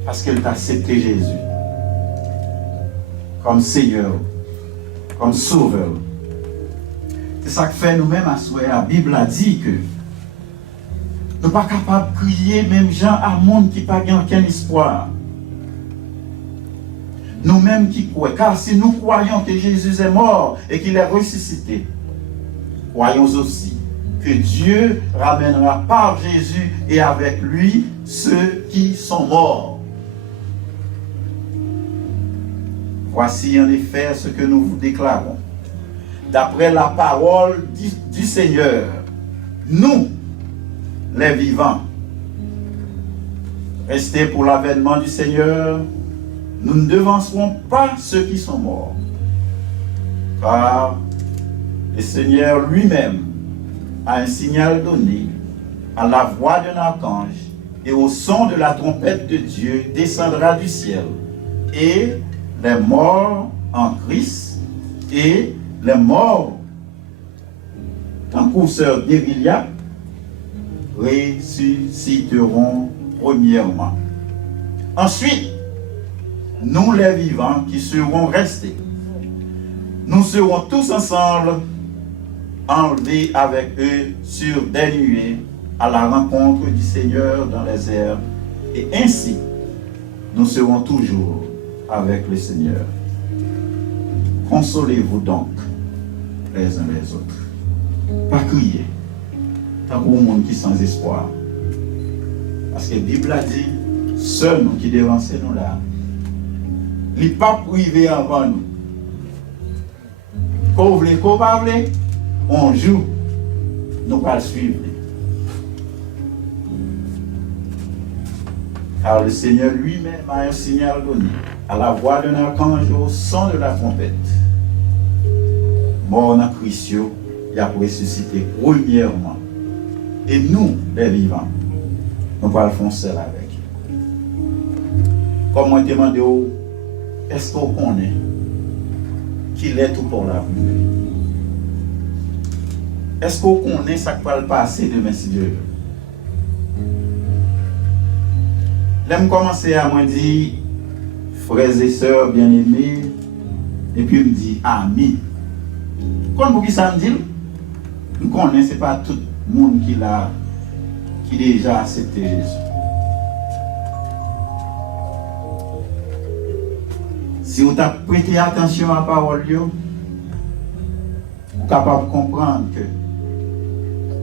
Parce qu'elle t'a accepté Jésus comme Seigneur, comme Sauveur. C'est ça que fait nous-mêmes à souhait. La Bible a dit que nous ne sommes pas capables de crier, même gens à monde qui n'a pas aucun espoir. Nous-mêmes qui croyons, car si nous croyons que Jésus est mort et qu'il est ressuscité, croyons aussi que Dieu ramènera par Jésus et avec lui ceux qui sont morts. Voici en effet ce que nous vous déclarons. D'après la parole du Seigneur, nous, les vivants, restés pour l'avènement du Seigneur, nous ne devancerons pas ceux qui sont morts. Car le Seigneur lui-même a un signal donné, à la voix d'un archange et au son de la trompette de Dieu descendra du ciel, et les morts en Christ et les morts en courseur guérilla ressusciteront premièrement. Ensuite, nous les vivants qui serons restés, nous serons tous ensemble enlevés avec eux sur des nuées à la rencontre du Seigneur dans les airs, et ainsi nous serons toujours avec le Seigneur. Consolez-vous donc les uns les autres. Pas crier, tant pour le monde qui sans espoir. Parce que la Bible a dit, seuls nous qui devançons nous là, il n'est pas privé avant nous. Qu'on voulait, qu'on pas voulait, on joue, nous pas le suivre. Car le Seigneur lui-même a un signal donné, à la voix d'un archange au son de la trompette. Mort dans Christ, il a ressuscité premièrement. Et nous, les vivants, nous allons faire seul avec. Comme moi, je demande, est-ce qu'on connaît qu'il est tout pour l'avenir? Est-ce qu'on connaît ça qui va le passer demain si Dieu veut? Là, je commence à me dire, frères et sœurs bien-aimés, et puis je me dis, amis. Quand vous ça me dit, nous connaissons, ce n'est pas tout le monde qui déjà accepté Jésus. Si vous avez prêté attention à la parole, vous êtes capable de comprendre que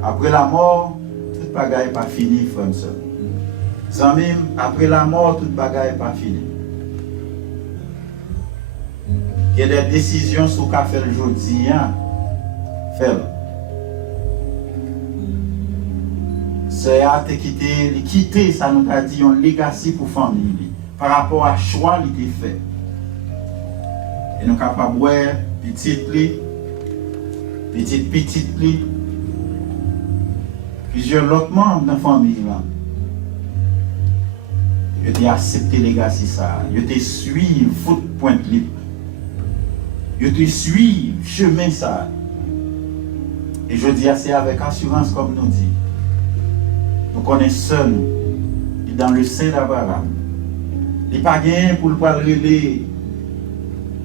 après la mort, toute bagaille n'est pas finie, frère et sœur. Sans même, après la mort, toute bagaille n'est pas finie. Il y a des décisions sur ce qu'a fait aujourd'hui. Fais-le. C'est à te quitter, ça nous a dit un legacy pour la famille. Par rapport à choix qui était fait. Et nous sommes capables de voir petit, plusieurs autres membres de la famille. Ils ont accepté le legacy ça. Ils ont suivi foot point libre. Ils ont suivi le chemin ça. Et je dis c'est avec assurance comme nous dit. Nous connaissons seul dans le sein d'Abraham. Il n'y a pas gagné pour le parler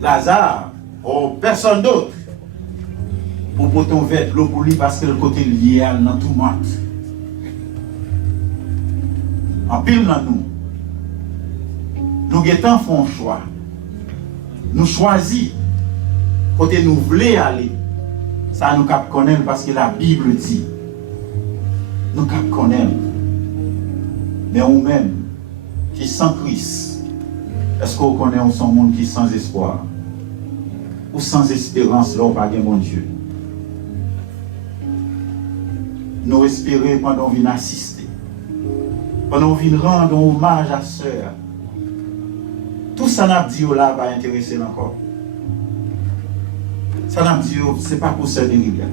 Lazare ou personne d'autre pour porter un verre de l'eau pour lui parce que le côté lié dans tout le monde. En pile dans nous guettons font un choix. Nous choisissons côté nous voulons aller. Ça nous cap connaître parce que la Bible dit. Nous cap connaître. Mais nous-mêmes qui sans Christ, est-ce qu'on connaît un monde qui sans espoir? Ou sans espérance là on pas mon Dieu? Nous espérons pendant qu'on vient assister. Pendant qu'on vient rendre hommage à sœur. Tout ça n'a dit là va intéresser encore. Ça n'a dit c'est pas pour sœur de Rivière.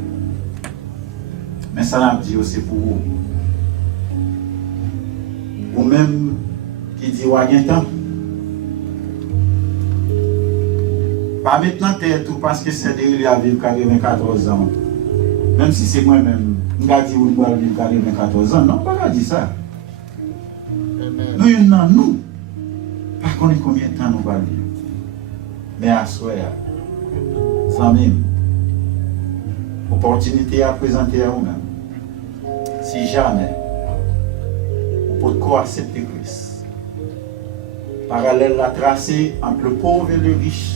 Mais ça n'a dit c'est pour vous. Ou même qui dit ouais gain temps. Pas maintenant tête tout parce que c'est de Rivière vivre 94 ans. Même si c'est moi-même, je vais dire que je vivre 94 ans. Non, pas dire ça. Nous, pas connaître combien de temps nous allons vivre. Mais à soi, sans même, opportunité à présenter à vous-même. Si jamais, vous pouvez accepter Christ. Parallèle la tracée entre le pauvre et le riche.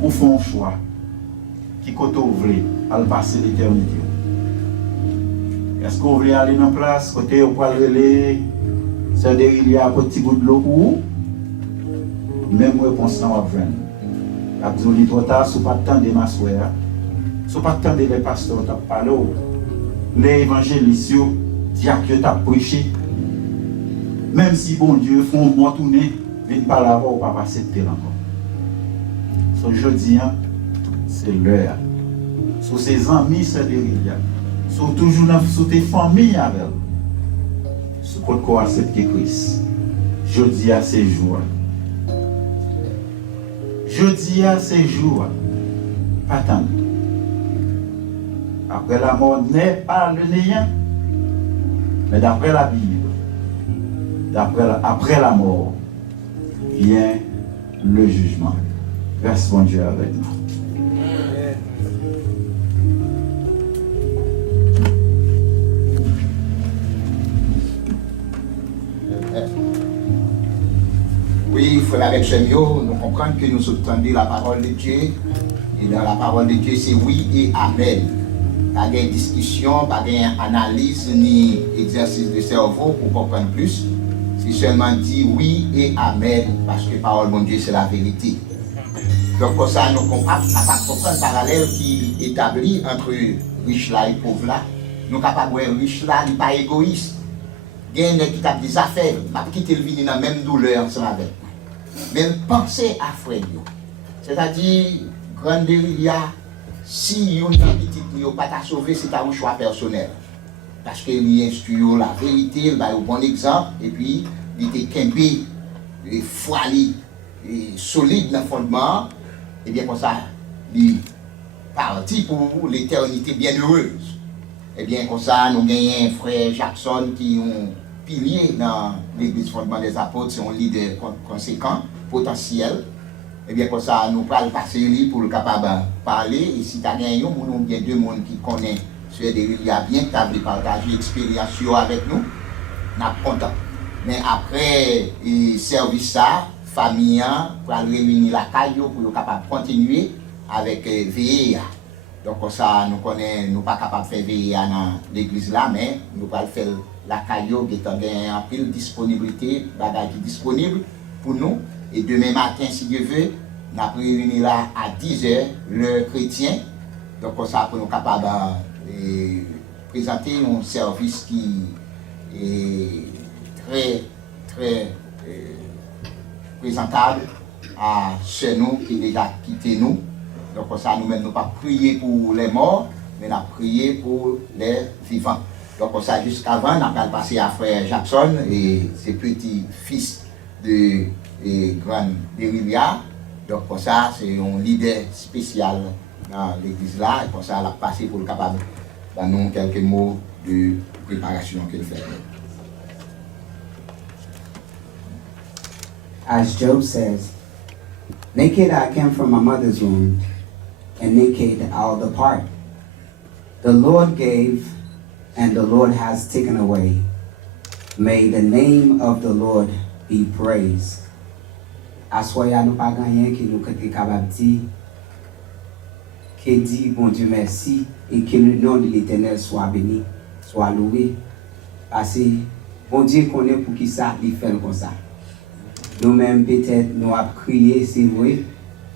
Pour faire un choix qui côté ouvert à le passer l'éternité. Est-ce qu'on veut aller dans place, côté au poil relais, c'est derrière il y a un petit bout de l'eau pour vous? Même réponse dans votre veine. Abdou trop tard, si pas de temps de m'asseoir, si pas de temps de les pasteurs t'a parlé, les évangélistes, diacres t'a prêché, même si bon Dieu font bon tourner, viennent pas là-bas ou pas accepter encore. So je dis, c'est l'heure. Sur ses amis, c'est derrière. Sur toujours sur tes familles avec eux. Ce qu'on peut accepter Christ. Je dis à ces jours. Je dis à ces jours. Pas tant. Après la mort n'est pas le néant. Mais d'après la Bible, après la mort, vient le jugement. Reste bon Dieu avec nous. Oui, frère avec Chemio, nous comprenons que nous entendons la parole de Dieu. Et dans la parole de Dieu, c'est oui et amen. Pas de discussion, pas d'analyse ni exercice de cerveau pour comprendre plus. C'est seulement dit oui et amen, parce que la parole de Dieu, c'est la vérité. Donc, pour ça, nous sommes capables de comprendre le parallèle qui est établi entre riche là et pauvre là. Nous sommes capables de voir riche là, il n'est pas égoïste. Il y a des qui tapent des affaires, qui te vivent dans la même douleur ensemble avec. Même penser à frère. C'est-à-dire, grande délicat, si une petite n'a pas ta sauvé, c'est un choix personnel. Parce qu'il instruit la vérité, il va un bon exemple, et puis il était campé, foili, solide dans le fondement, et bien comme ça, il est parti pour l'éternité bienheureuse. Et bien comme ça, nous gagnons un frère Jackson qui est un pilier dans l'église fondement des apôtres, c'est un leader conséquent, potentiel. Et bien comme ça, nous allons passer lui pour le capable de parler. Et si tu as gagné, nous avons bien deux personnes qui connaissent sur des il y a bien qui partager l'expérience avec nous, nous sommes contents. Mais après le service, ça, famille, pour réunir la caille pour être capable de continuer avec VIA. Donc ça, nous connaissons, nous pas capable de faire VIA dans l'église là, mais nous allons faire la caille qui est en pile disponibilité, bagage disponible pour nous. Et demain matin, si Dieu veut, nous allons réunir là à 10h, l'heure chrétien. Donc ça, pour nous capables de présenter un service qui est très présentable à chez nous qui déjà quitté nous. Donc ça, nous-mêmes, nous pas prier pour les morts, mais nous prier pour les vivants. Donc ça, jusqu'avant, nous avons passé à frère Jackson et ses petits-fils de Grand Dérilia. Donc pour ça, c'est un leader spécial dans l'église là. Et pour ça, elle a passé pour le capable dans nous quelques mots de préparation qu'il fait. As Job says, naked I came from my mother's womb, and naked I'll depart. The Lord gave, and the Lord has taken away. May the name of the Lord be praised. Assoya nous pas gagner qui nous capable dire que dit bon Dieu merci et que le nom de l'Éternel soit béni, soit loué. Parce que bon Dieu connaît pour qui ça il fait comme ça. Nous-mêmes peut-être nous avons crié, c'est vrai,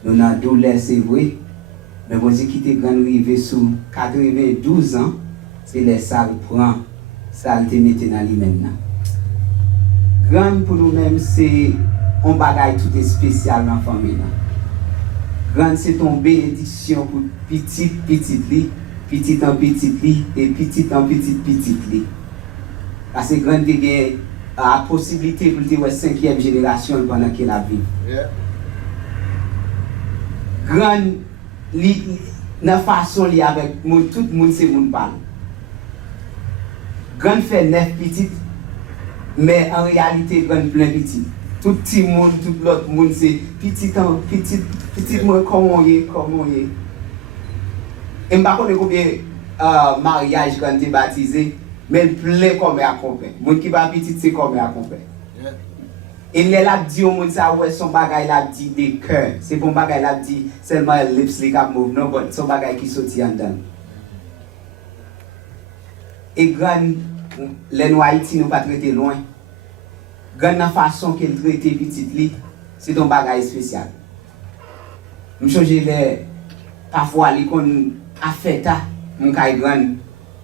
nous avons douleur, c'est vrai, mais bon Dieu qui était grand arrivé sous 92 ans, c'est les salles prend, ça te mette dans lui-même. Grand pour nous-mêmes, c'est un bagage tout est spécial dans la famille. Grand, c'est ton bénédiction pour petit li, petit en petit li, et petit en petit li. Parce que grand, il y a la possibilité pour dire 5e génération pendant qu'il a vécu. Grand, dans façon li avec tout le monde, c'est mon parle. Grand fait 9 petites, mais en réalité, grand plein petit. Tout petit monde, tout l'autre monde, c'est petit, moi, comment y est. Et je ne sais pas combien de mariages quand tu es baptisé, mais plein comme accompagné. Les gens qui sont petits, c'est comme accompagné. Et les gens qui disent que son bagage là dit des cœurs. C'est bon bagage là dit seulement les lips les cap move, non, mais son bagage qui sortit en dedans. Et grand, les nous Haïti, nous pas traiter loin. Grand la façon qu'elle traite petite li, c'est un bagage spécial. Je change les parfois les qu'on a fait ta, mon kay grand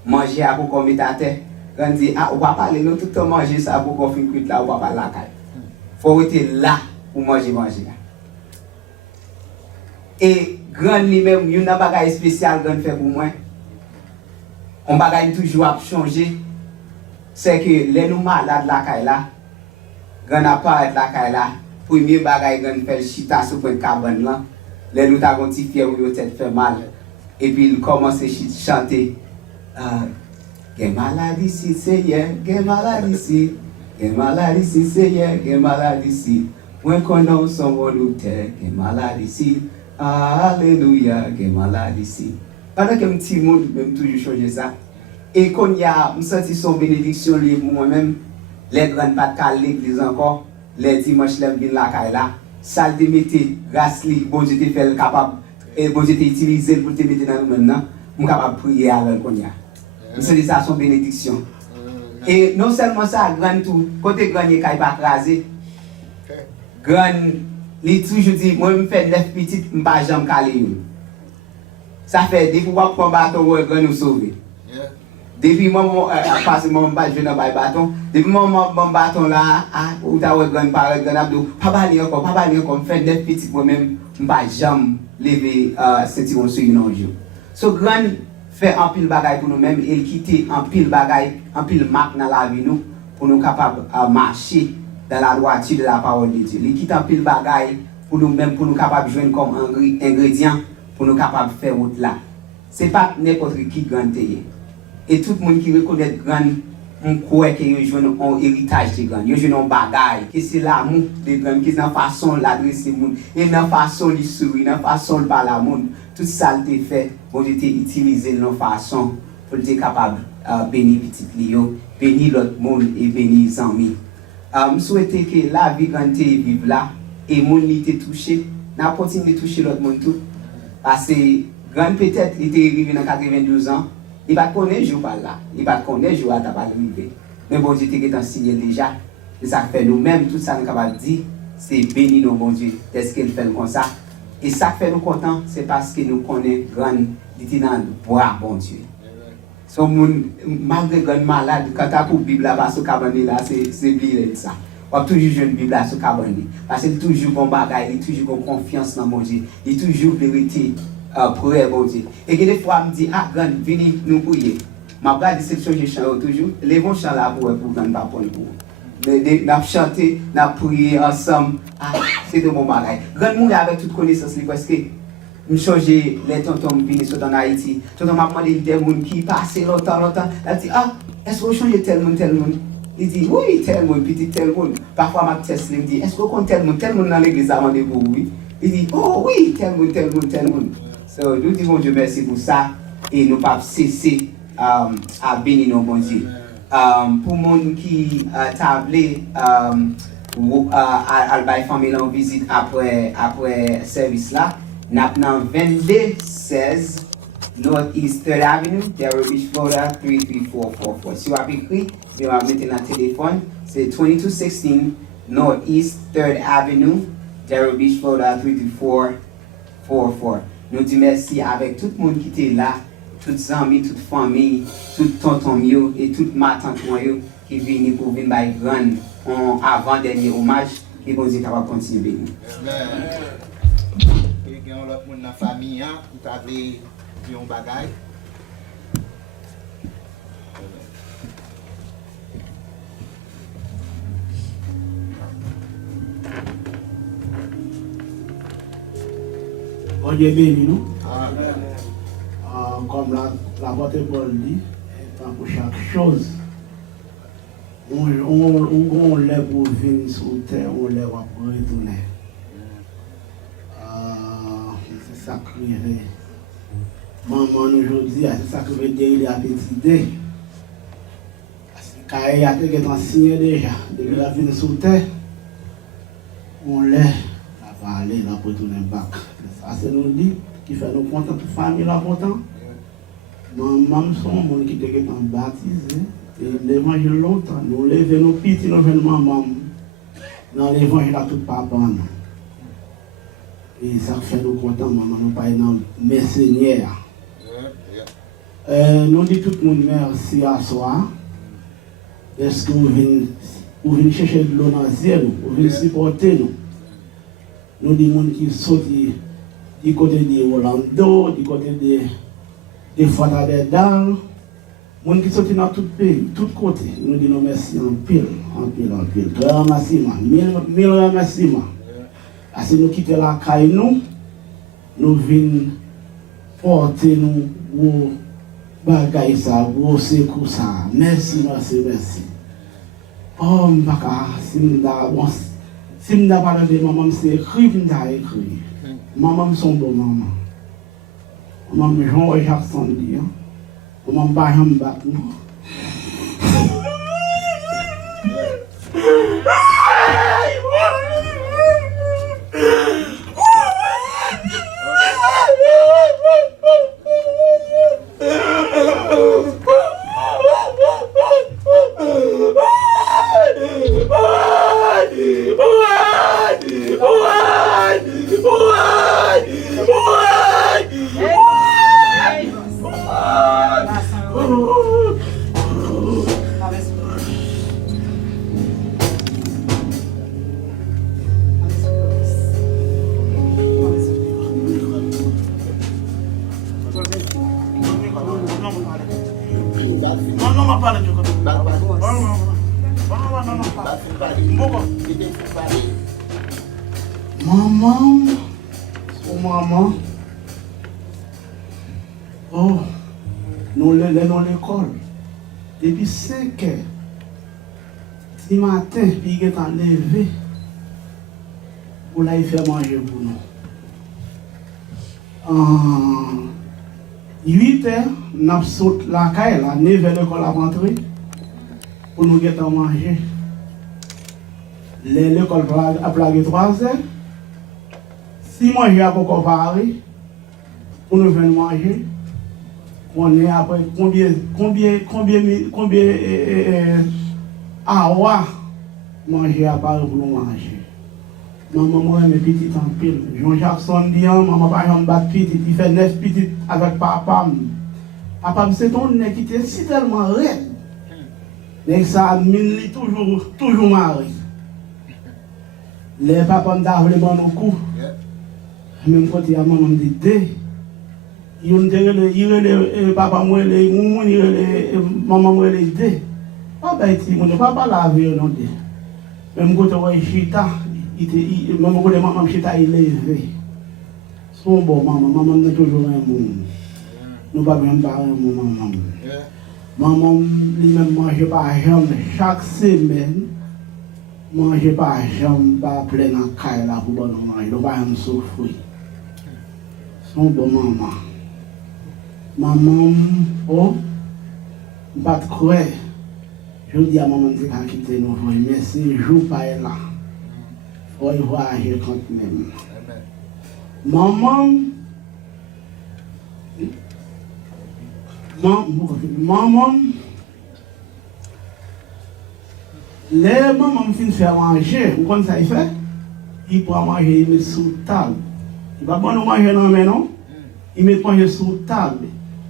manger à pour comme à terre. Grand dit ah on va parler nous tout le temps manger ça pour qu'on fin cuite là on va pas la kay. Faut être là pour manger. Et grand lui-même, il y a un bagage spécial grand fait pour moi. On bagage toujours à changer. C'est que les nous malades la kay là, grand apparaît la kay là, premier bagage grand fait chita sur point carbone là. Les nous ta gonti fier ou tête fait mal. Et puis il commence à chanter Gen maladie ici, Seigneur, gen maladie ici. Gen maladie ici, Seigneur, gen maladie ici. Moi connais son volontaire, gen maladie ici. Alléluia, gen maladie ici. Pendant que petit monde même toujours changer ça. Et quand il y a, je senti son bénédiction pour moi-même, les grandes pas de l'église encore, les dimanches les viennent là, ça te mettait grâce li, bon Dieu te fait capable, et bon Dieu te utilisé pour te mettre dans nous maintenant, je capable de prier avec qu'on y a. Je senti ça son bénédiction. Et non seulement ça, grand tout, côté grand il pas crasé. Grand, il toujours dit, moi je fais 9 petites, je ne pas jamais caler. Ça fait des fois qu'on bâton, grand nous sauver. Depuis moi, parce que moi, je vais dans le bâton. Depuis moi, mon bâton là, où tu as un grand par exemple, pas encore, je fais 9 petites moi-même, je ne vais jamais lever cette sur une jour. Ce grand fait un pile bagaille pour nous-mêmes, et il quitte un pile bagaille, un pile marque dans la vie nous, pour nous capables de marcher dans la droiture de la parole de Dieu. Il quitte un pile bagaille pour nous-mêmes, pour nous capables de jouer comme ingrédient, pour nous capables de faire route là. Ce n'est pas n'importe qui grand est. Et tout le monde qui reconnaît grand, on croit qu'il y a un héritage de grand, il y a un bagage, que c'est l'amour de grand, que c'est la façon de l'adresser au monde, et la façon de sourire, la façon de parler au monde. Tout ça a été fait pour utiliser la façon pour être capable de bénir petit Lio, bénir l'autre monde et bénir les amis. Je souhaite que la vie grande vive là, et le monde était touché, n'a continué de toucher l'autre monde tout. Parce que grand peut-être il était arrivé dans 92 ans. Il va connaître jour par là, il va connaître jour à ta arrivé. Mais bon Dieu t'es signé déjà. Et ça fait nous-mêmes, tout ça nous capable dire, c'est béni nos bon Dieu. Est-ce qu'il fait comme ça? Et ça fait nous contents, c'est parce que nous connaissons grand, il dit dans le bois bon Dieu. So, malgré grand malade, quand tu as pour Bible là, sur cabane là, c'est bien ça. On a toujours une Bible là sur cabane. Parce qu'il est toujours bon bagage, il est toujours bon confiance dans mon Dieu, il est toujours vérité. Prière bon Dieu. Et que des fois, je me dis, grand, venez nous prier. Je regarde cette chose que je chante toujours. Les bons chants là pour grand, pas pour nous. Nous avons chanté, nous avons prié ensemble. C'est de bon bagage. Grand monde avec toute connaissance, parce que je change les tontons qui viennent en Haïti. Tonton m'a demandé des gens qui passent longtemps. Elle dit, est-ce que vous changez tel monde? Il dit, oui, tel monde, petit tel monde. Parfois, ma teste, il me dit, est-ce que vous connaissez tel monde dans l'église avant de vous? Oui. Il dit, oh oui, tel monde. So, nous disons Dieu merci pour ça et nous ne pas cesser à bénir nos bons Dieu. Pour les gens qui tablent à la famille en visite après service là, nous avons 2216 Northeast 3rd Avenue, Darrow Beach, Florida 33444. Si vous avez écrit, vous avez mis dans le téléphone, c'est 2216 Northeast 3rd Avenue, Darrow Beach, Florida 33444. Nous disons merci avec tout le monde qui était là, toutes les amis, toute famille, tout tonton et toute ma tante qui viennent pour venir by grand avant-dernier hommage et bon Dieu va continuer avec nous. Et il y a l'autre monde dans la famille qui a dit un bagage. Bon Dieu béni nous. Comme l'apôtre Paul dit, pour chaque chose, on l'a pour venir sur terre, on l'a pour retourner. C'est ça que maman aujourd'hui, c'est ça que veut dire il a petit. Parce que quand il y a quelqu'un qui signé déjà, depuis la vie sur terre, on l'a pour aller pour retourner back. Ça, c'est nous dit qui fait nous contents, toute famille là content. Maman, son monde qui était baptisé. Et l'évangile longtemps, nous levons nos petits, nous venons maman. Dans l'évangile, à tout papa. Et ça fait nous contents, maman, nous pas dans mes seigneurs. Nous disons tout le monde merci à soi. Est-ce que vous venez chercher de l'eau dans le ciel, vous venez supporter nous. Nous disons qui sont du côté de Orlando, du côté de Fort-Lauderdale, les gens qui sont dans tout pays, tout côté. Nous disons merci en pile, en pile, en pile. Très remerciement, mille remerciements. Parce que nous quittons la caille, nous venons porter nous bagaille ça, gros secours ça. Merci, merci, merci. Oh, m'baka, si m'da parlé de maman, c'est écrit, m'da écrit. Maman, son bon maman. Maman, Jean-Jacques Sandy, maman, Baham Bat. Maman, oh, nous l'allons dans l'école. Depuis 5 heures, du matin, puis il est enlevé pour aller faire manger pour nous. 8 heures, nous sautons la caille, à 9 heures, l'école a rentré pour nous guetter à manger. L'école a plagué 3 heures. Si manger à beaucoup pareil, pour nous venir manger, on est après combien hours manger à Paris pour nous manger. Maman, moi, mes petits en pile. Jean-Jacques Sondian, maman, par exemple, bat petit, il fait 9 petits avec papa. Papa, c'est ton nez qui était si tellement raide. Mais ça, il toujours marié. Les papas me donnent les bons coups. Même quand il y a maman me dit, il y a papa moi, maman moi, papa est papa lavé, non. Même quand il y a chita, même quand maman chita, il est levé. Son bon maman est toujours un monde. Nous ne pouvons pas même parler de maman. Maman, lui-même, mange par jambe chaque semaine. Mange par jambe, pas plein de caille là pour nous manger. Nous ne pouvons pas même souffrir. Son bon maman. Maman, oh, pas de croire. Je dis à maman de quitter nous, mais si je joue pas là, il faut y voir quand même. Maman, les mamans finissent de faire manger, vous connaissez ça il fait? Il prend manger, il met sous table. Il va pas nous manger dans la main, non? Il met manger sous table.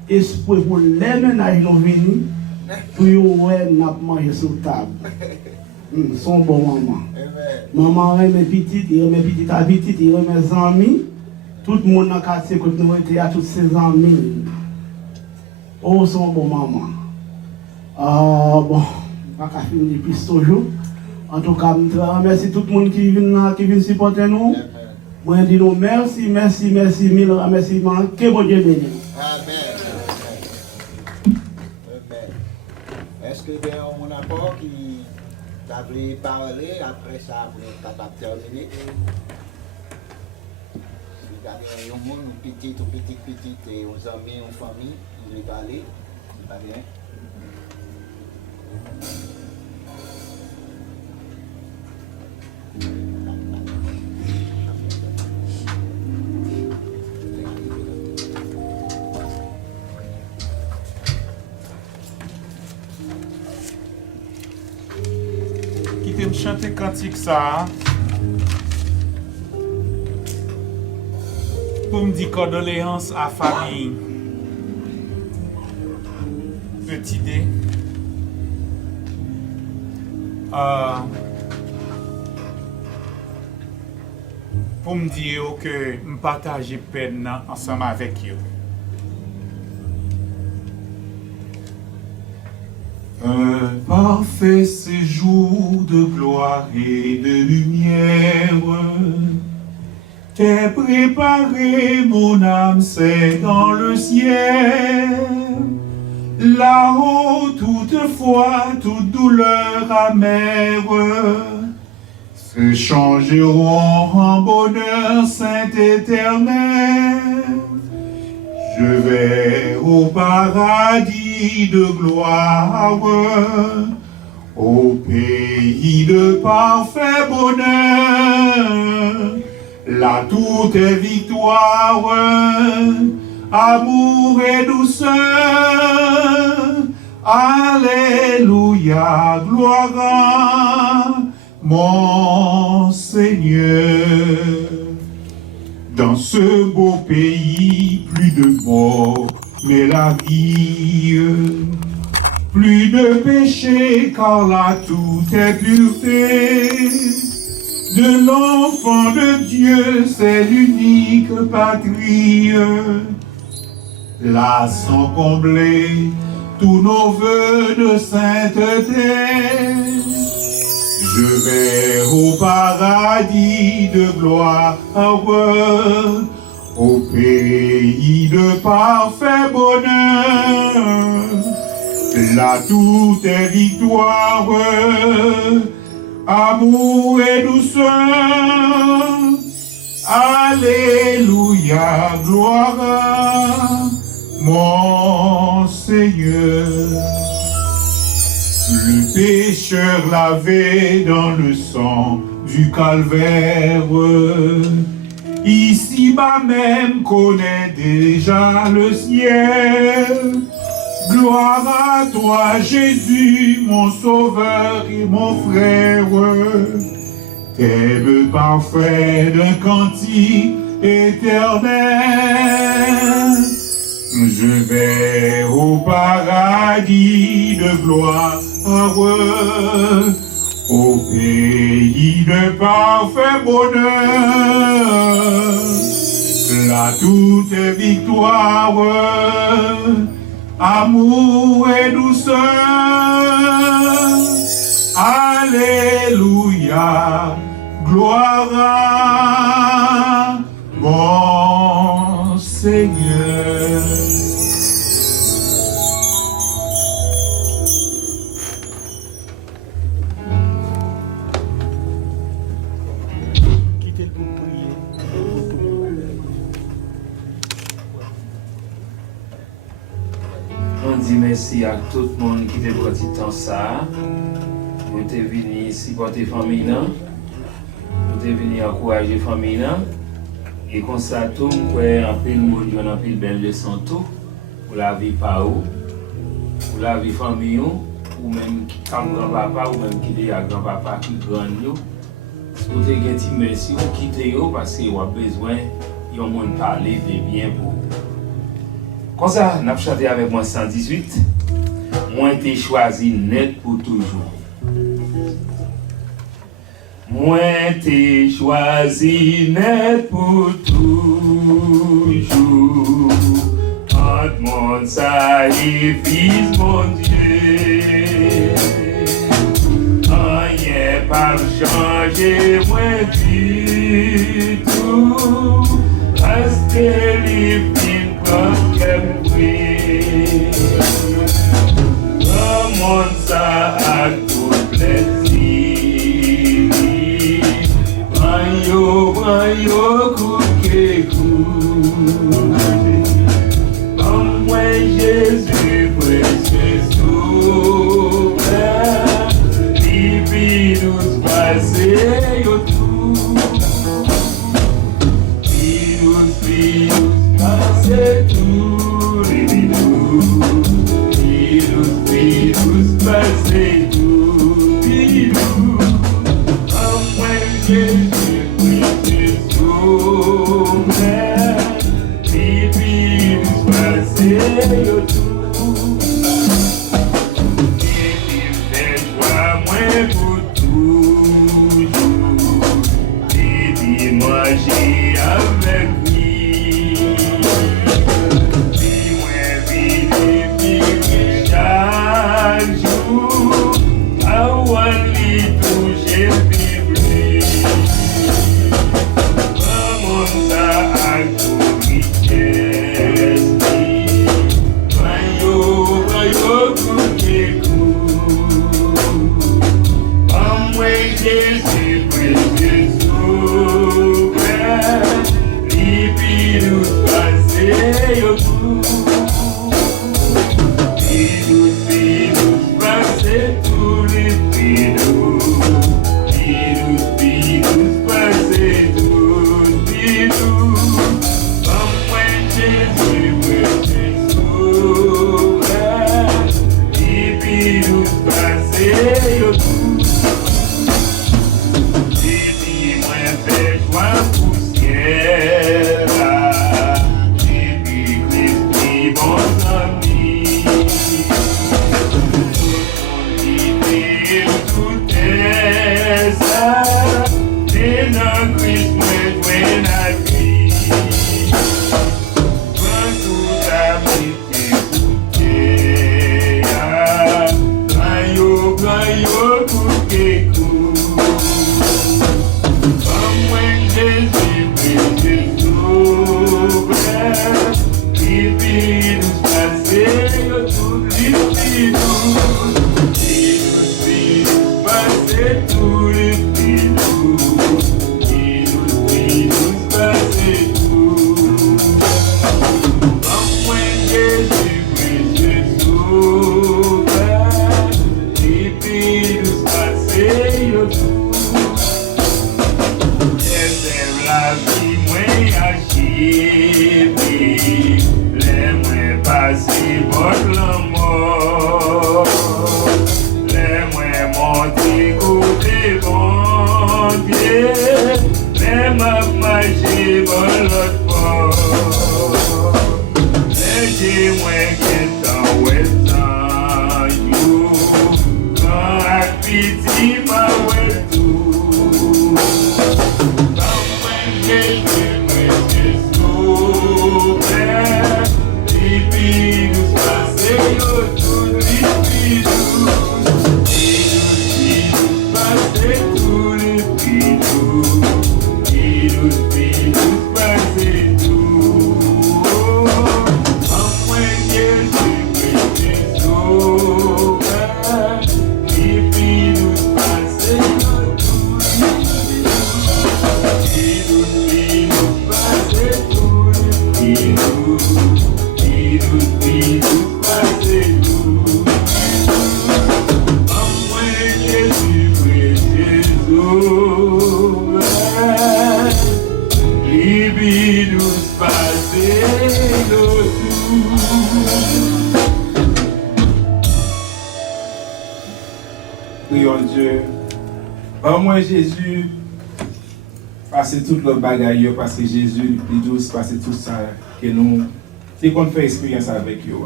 Et pour les ménages qui sont venus, pour qu'ils manger sous table. Son bon maman. Maman remet petite, il remet petite à petite, il remet ses amis. Tout le monde dans le quartier, quand nous étions à tous ses amis. Oh, son bon maman. Bon, pas qu'à finir plus toujours. En tout cas, je remercie tout le monde qui vient supporter nous. Moi, je dis nous merci, mille remerciements. Que bon Dieu bénisse. Amen. Est-ce que vous avez un apport qui t'a voulu parler après ça, vous êtes capable de terminer? Si vous avez un monde, un petit, et aux amis, aux familles, vous voulez parler, c'est pas bien. chanter cantique ça. Pour me dire condoléances à la famille. Petit dé. Pour me dire que je partage peine ensemble avec vous. Un parfait séjour de gloire et de lumière t'es préparé, mon âme, c'est dans le ciel. Là-haut, toutefois, toute douleur amère se changeront en bonheur saint éternel. Je vais au paradis de gloire, au pays de parfait bonheur. Là tout est victoire, amour et douceur. Alléluia, gloire à mon Seigneur. Dans ce beau pays, plus de mort, mais la vie. Plus de péché, car là tout est pureté. De l'enfant de Dieu, c'est l'unique patrie. Là sont comblés tous nos vœux de sainteté. Je vais au paradis de gloire, au pays de parfait bonheur. Là tout est victoire, amour et douceur. Alléluia, gloire à mon Seigneur. Le pécheur lavé dans le sang du calvaire, ici-bas même connaît déjà le ciel. Gloire à toi, Jésus, mon sauveur et mon frère. Thème parfait d'un cantique éternel. Je vais au paradis de gloire, au pays de parfait bonheur. Là tout est victoire, amour et douceur. Alléluia, gloire à mon Seigneur. Quittez le pour prier. On dit merci à tout le monde qui t'a pris temps ça. Vous êtes venu supporter la famille, vous êtes venu encourager la famille. Et comme ça, tout le monde a pris le mot, on a pris le bel leçon tout. Pour la vie par où, pour la vie famille, ou même comme grand-papa, ou même qui est à grand-papa qui est grand. Vous avez dit merci, vous quittez parce que vous avez besoin de monde parler de bien pour vous. Comme ça, nous avons chanté avec moi 118. Moi, j'ai choisi net pour toujours. Moi, j'ai choisi net pour toujours. Entre mon sacrifice, mon Dieu. Rien pas changer, moi du tout. Restez libre. Ramon ça a tout plaisir. Mayo, en moi Jésus précieux sauveur, Divinus passé au tout. Virus, c'est tout les virus, Prions Dieu. Par moi, Jésus, passer toute le bagaille, parce que Jésus, il dit, passer tout ça, que nous, c'est qu'on fait expérience avec eux.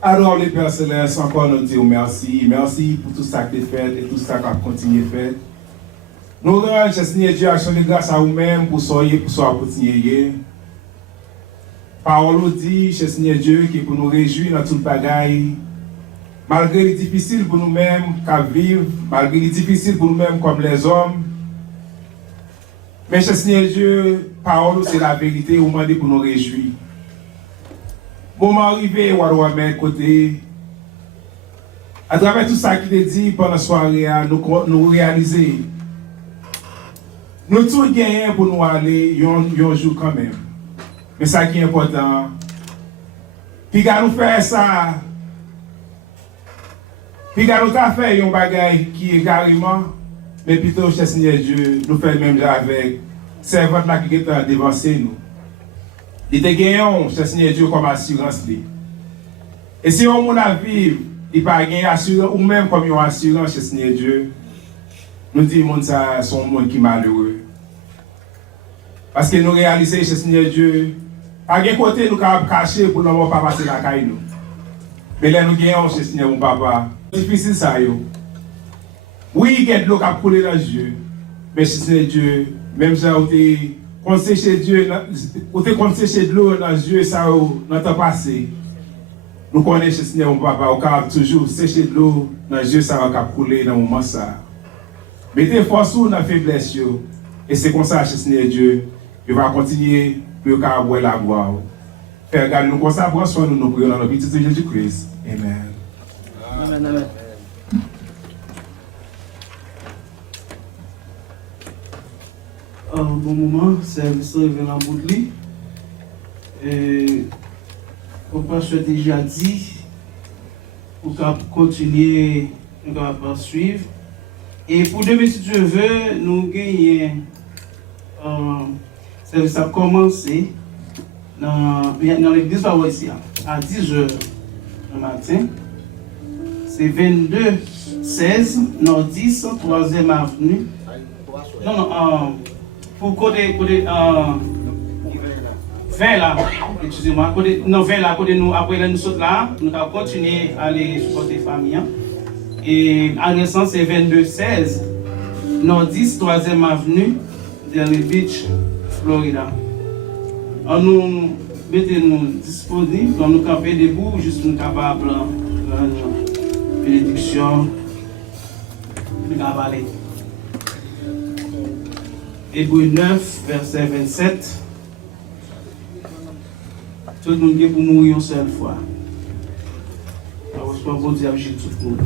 Alors, les Pères Célestes, encore nous disons merci. Merci pour tout ça que tu fait et tout ça qu'on continue à faire. Nous rendons, Seigneur Dieu, actionner grâce à vous-même pour soyez, pour soi continuer. Parole nous dit, Seigneur Dieu, que pour nous réjouir dans toute bagaille, malgré les difficiles pour nous-mêmes qu'à vivre, malgré les difficiles pour nous-mêmes comme les hommes. Mais Seigneur Dieu, parole c'est la vérité, vous demandez pour nous réjouir. Moment arrivé, on va mettre côté. À travers tout ça qui est dit pendant la soirée, nous réaliser. Nous tous gagnons pour nous aller un jour quand même. Mais ça qui est important. Puis quand nous faisons ça, puis quand nous avons fait un bagage qui est carrément, mais plutôt, Seigneur Dieu, nous faisons même avec servante là qui est devancé nous. Il te gagne, Seigneur Dieu, comme assurance. Et si on a vivre, il pas gagner assurance, ou même comme une assurance, Seigneur Dieu, nous disons que ça sont monde qui est malheureux. Parce que nous réalisons, Seigneur Dieu, à quel côté nous avons caché pour ne pas passer la caille nous. Mais là nous gagnons, Seigneur mon papa. C'est difficile ça yo. Oui, il y a de l'eau qui a coulé dans les yeux. Mais Seigneur Dieu, même ça, on séché Dieu, on séché de l'eau dans les yeux, ça dans le temps passé. Nous connaissons, Seigneur mon papa, on a toujours séché de l'eau dans les yeux, ça va couler dans le moment ça. Mettez force dans la faiblesse. Et c'est comme ça, Seigneur Dieu, il va continuer pour avoir la gloire. Père, regarde nous comme ça, prends soin de nous, prions dans le nom de Jésus-Christ. Amen. Amen, amen. Un bon moment, service arrivé dans le bout de lit. Et comme je l'ai déjà dit, pour continuer, on va poursuivre. Et pour demain, si Dieu veut, nous gagnons. Service a commencé dans l'église ici à 10h le matin. C'est 22-16, nord 10, 3e avenue. Non, pour côté 20 là, excusez-moi, non 20 là, côté nous, après là, nous sommes là, nous allons continuer à aller supporter les familles. Et en récent, c'est 22-16, nord 10, 3e avenue, Delray Beach, Florida. Nous mettons-nous disponibles, nous camper debout, juste nous capables de bénédiction, de cavaler. Hébreux 9, verset 27. Tout le monde est pour mourir une seule fois. Alors, je peux dire à Jésus tout le monde.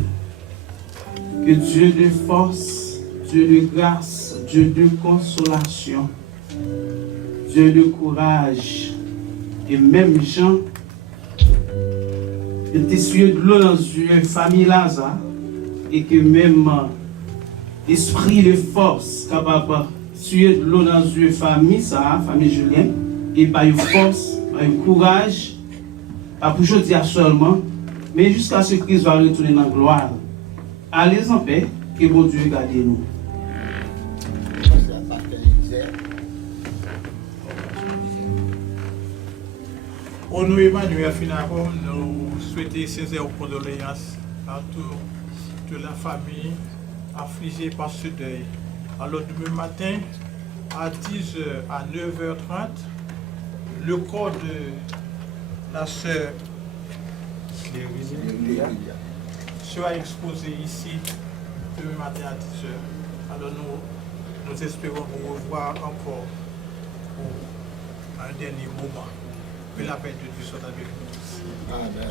Que Dieu de force, Dieu de grâce, Dieu de consolation, Dieu de courage, et même Jean, il était sué de l'eau dans une famille Lazare, et que même esprit de force capable sué de l'eau dans une famille, ça, famille Julien, et pas une force, pas un courage, pas pour je dire seulement, mais jusqu'à ce que Christ va retourner dans la gloire. Allez en paix, que bon Dieu garde nous. Au nom Emmanuel Finaron, nous souhaitons sincères condoléances à toute la famille affligée par ce deuil. Alors demain matin, à 10h à 9h30, le corps de la sœur régulière, sera exposée ici demain matin à 10h. Alors nous espérons vous revoir encore pour un dernier moment. Que la paix de Dieu soit avec nous tous. Amen.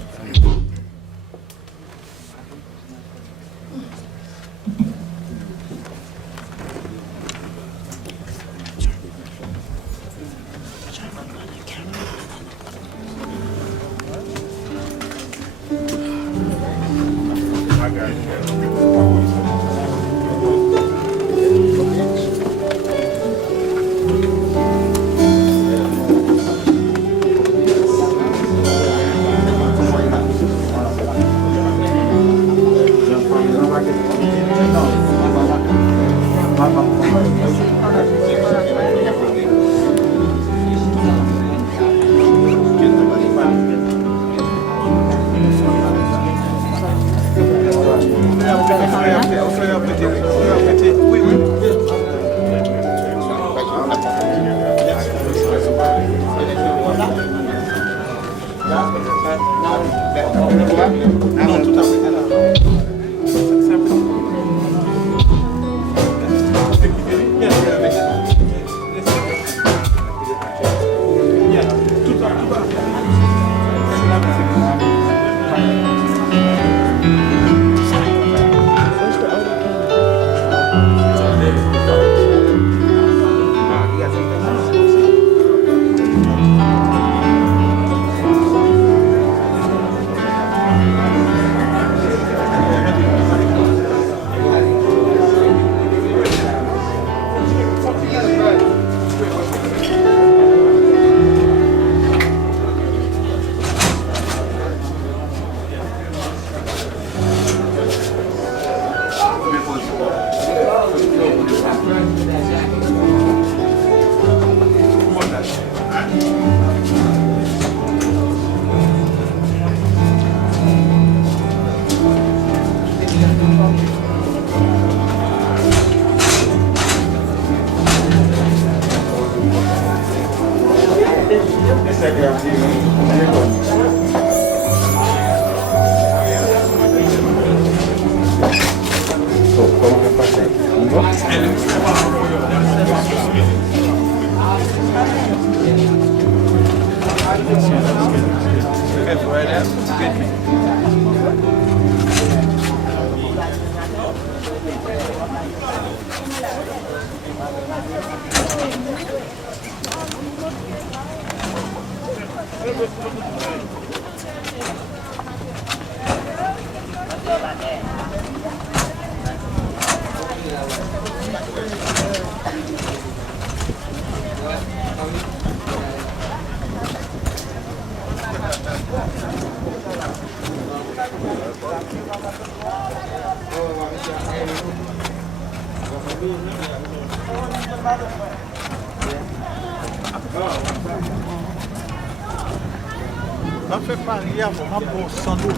On fait pas rien vraiment pour sans nous.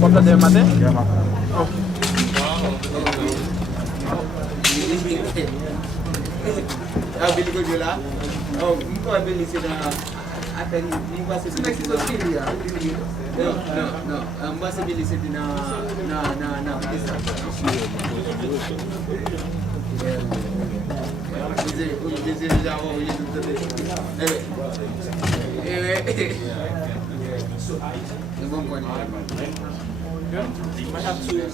Cuánto de mate? Ah, Billy Gojola. Oh, mko Billy sina atani mwa se Billy sina. No. Mwa se Billy sina na kisa. Dizer já o isso tudo. É bom pode. Mas a sua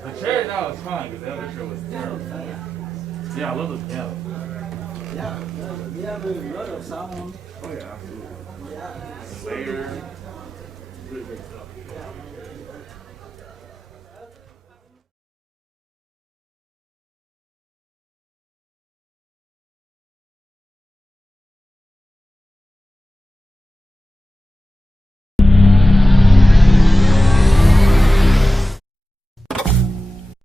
The chair now is fine because the other chair was terrible. Yeah, I love the piano. Yeah, we have a lot of sound. Oh yeah, absolutely. Slayer.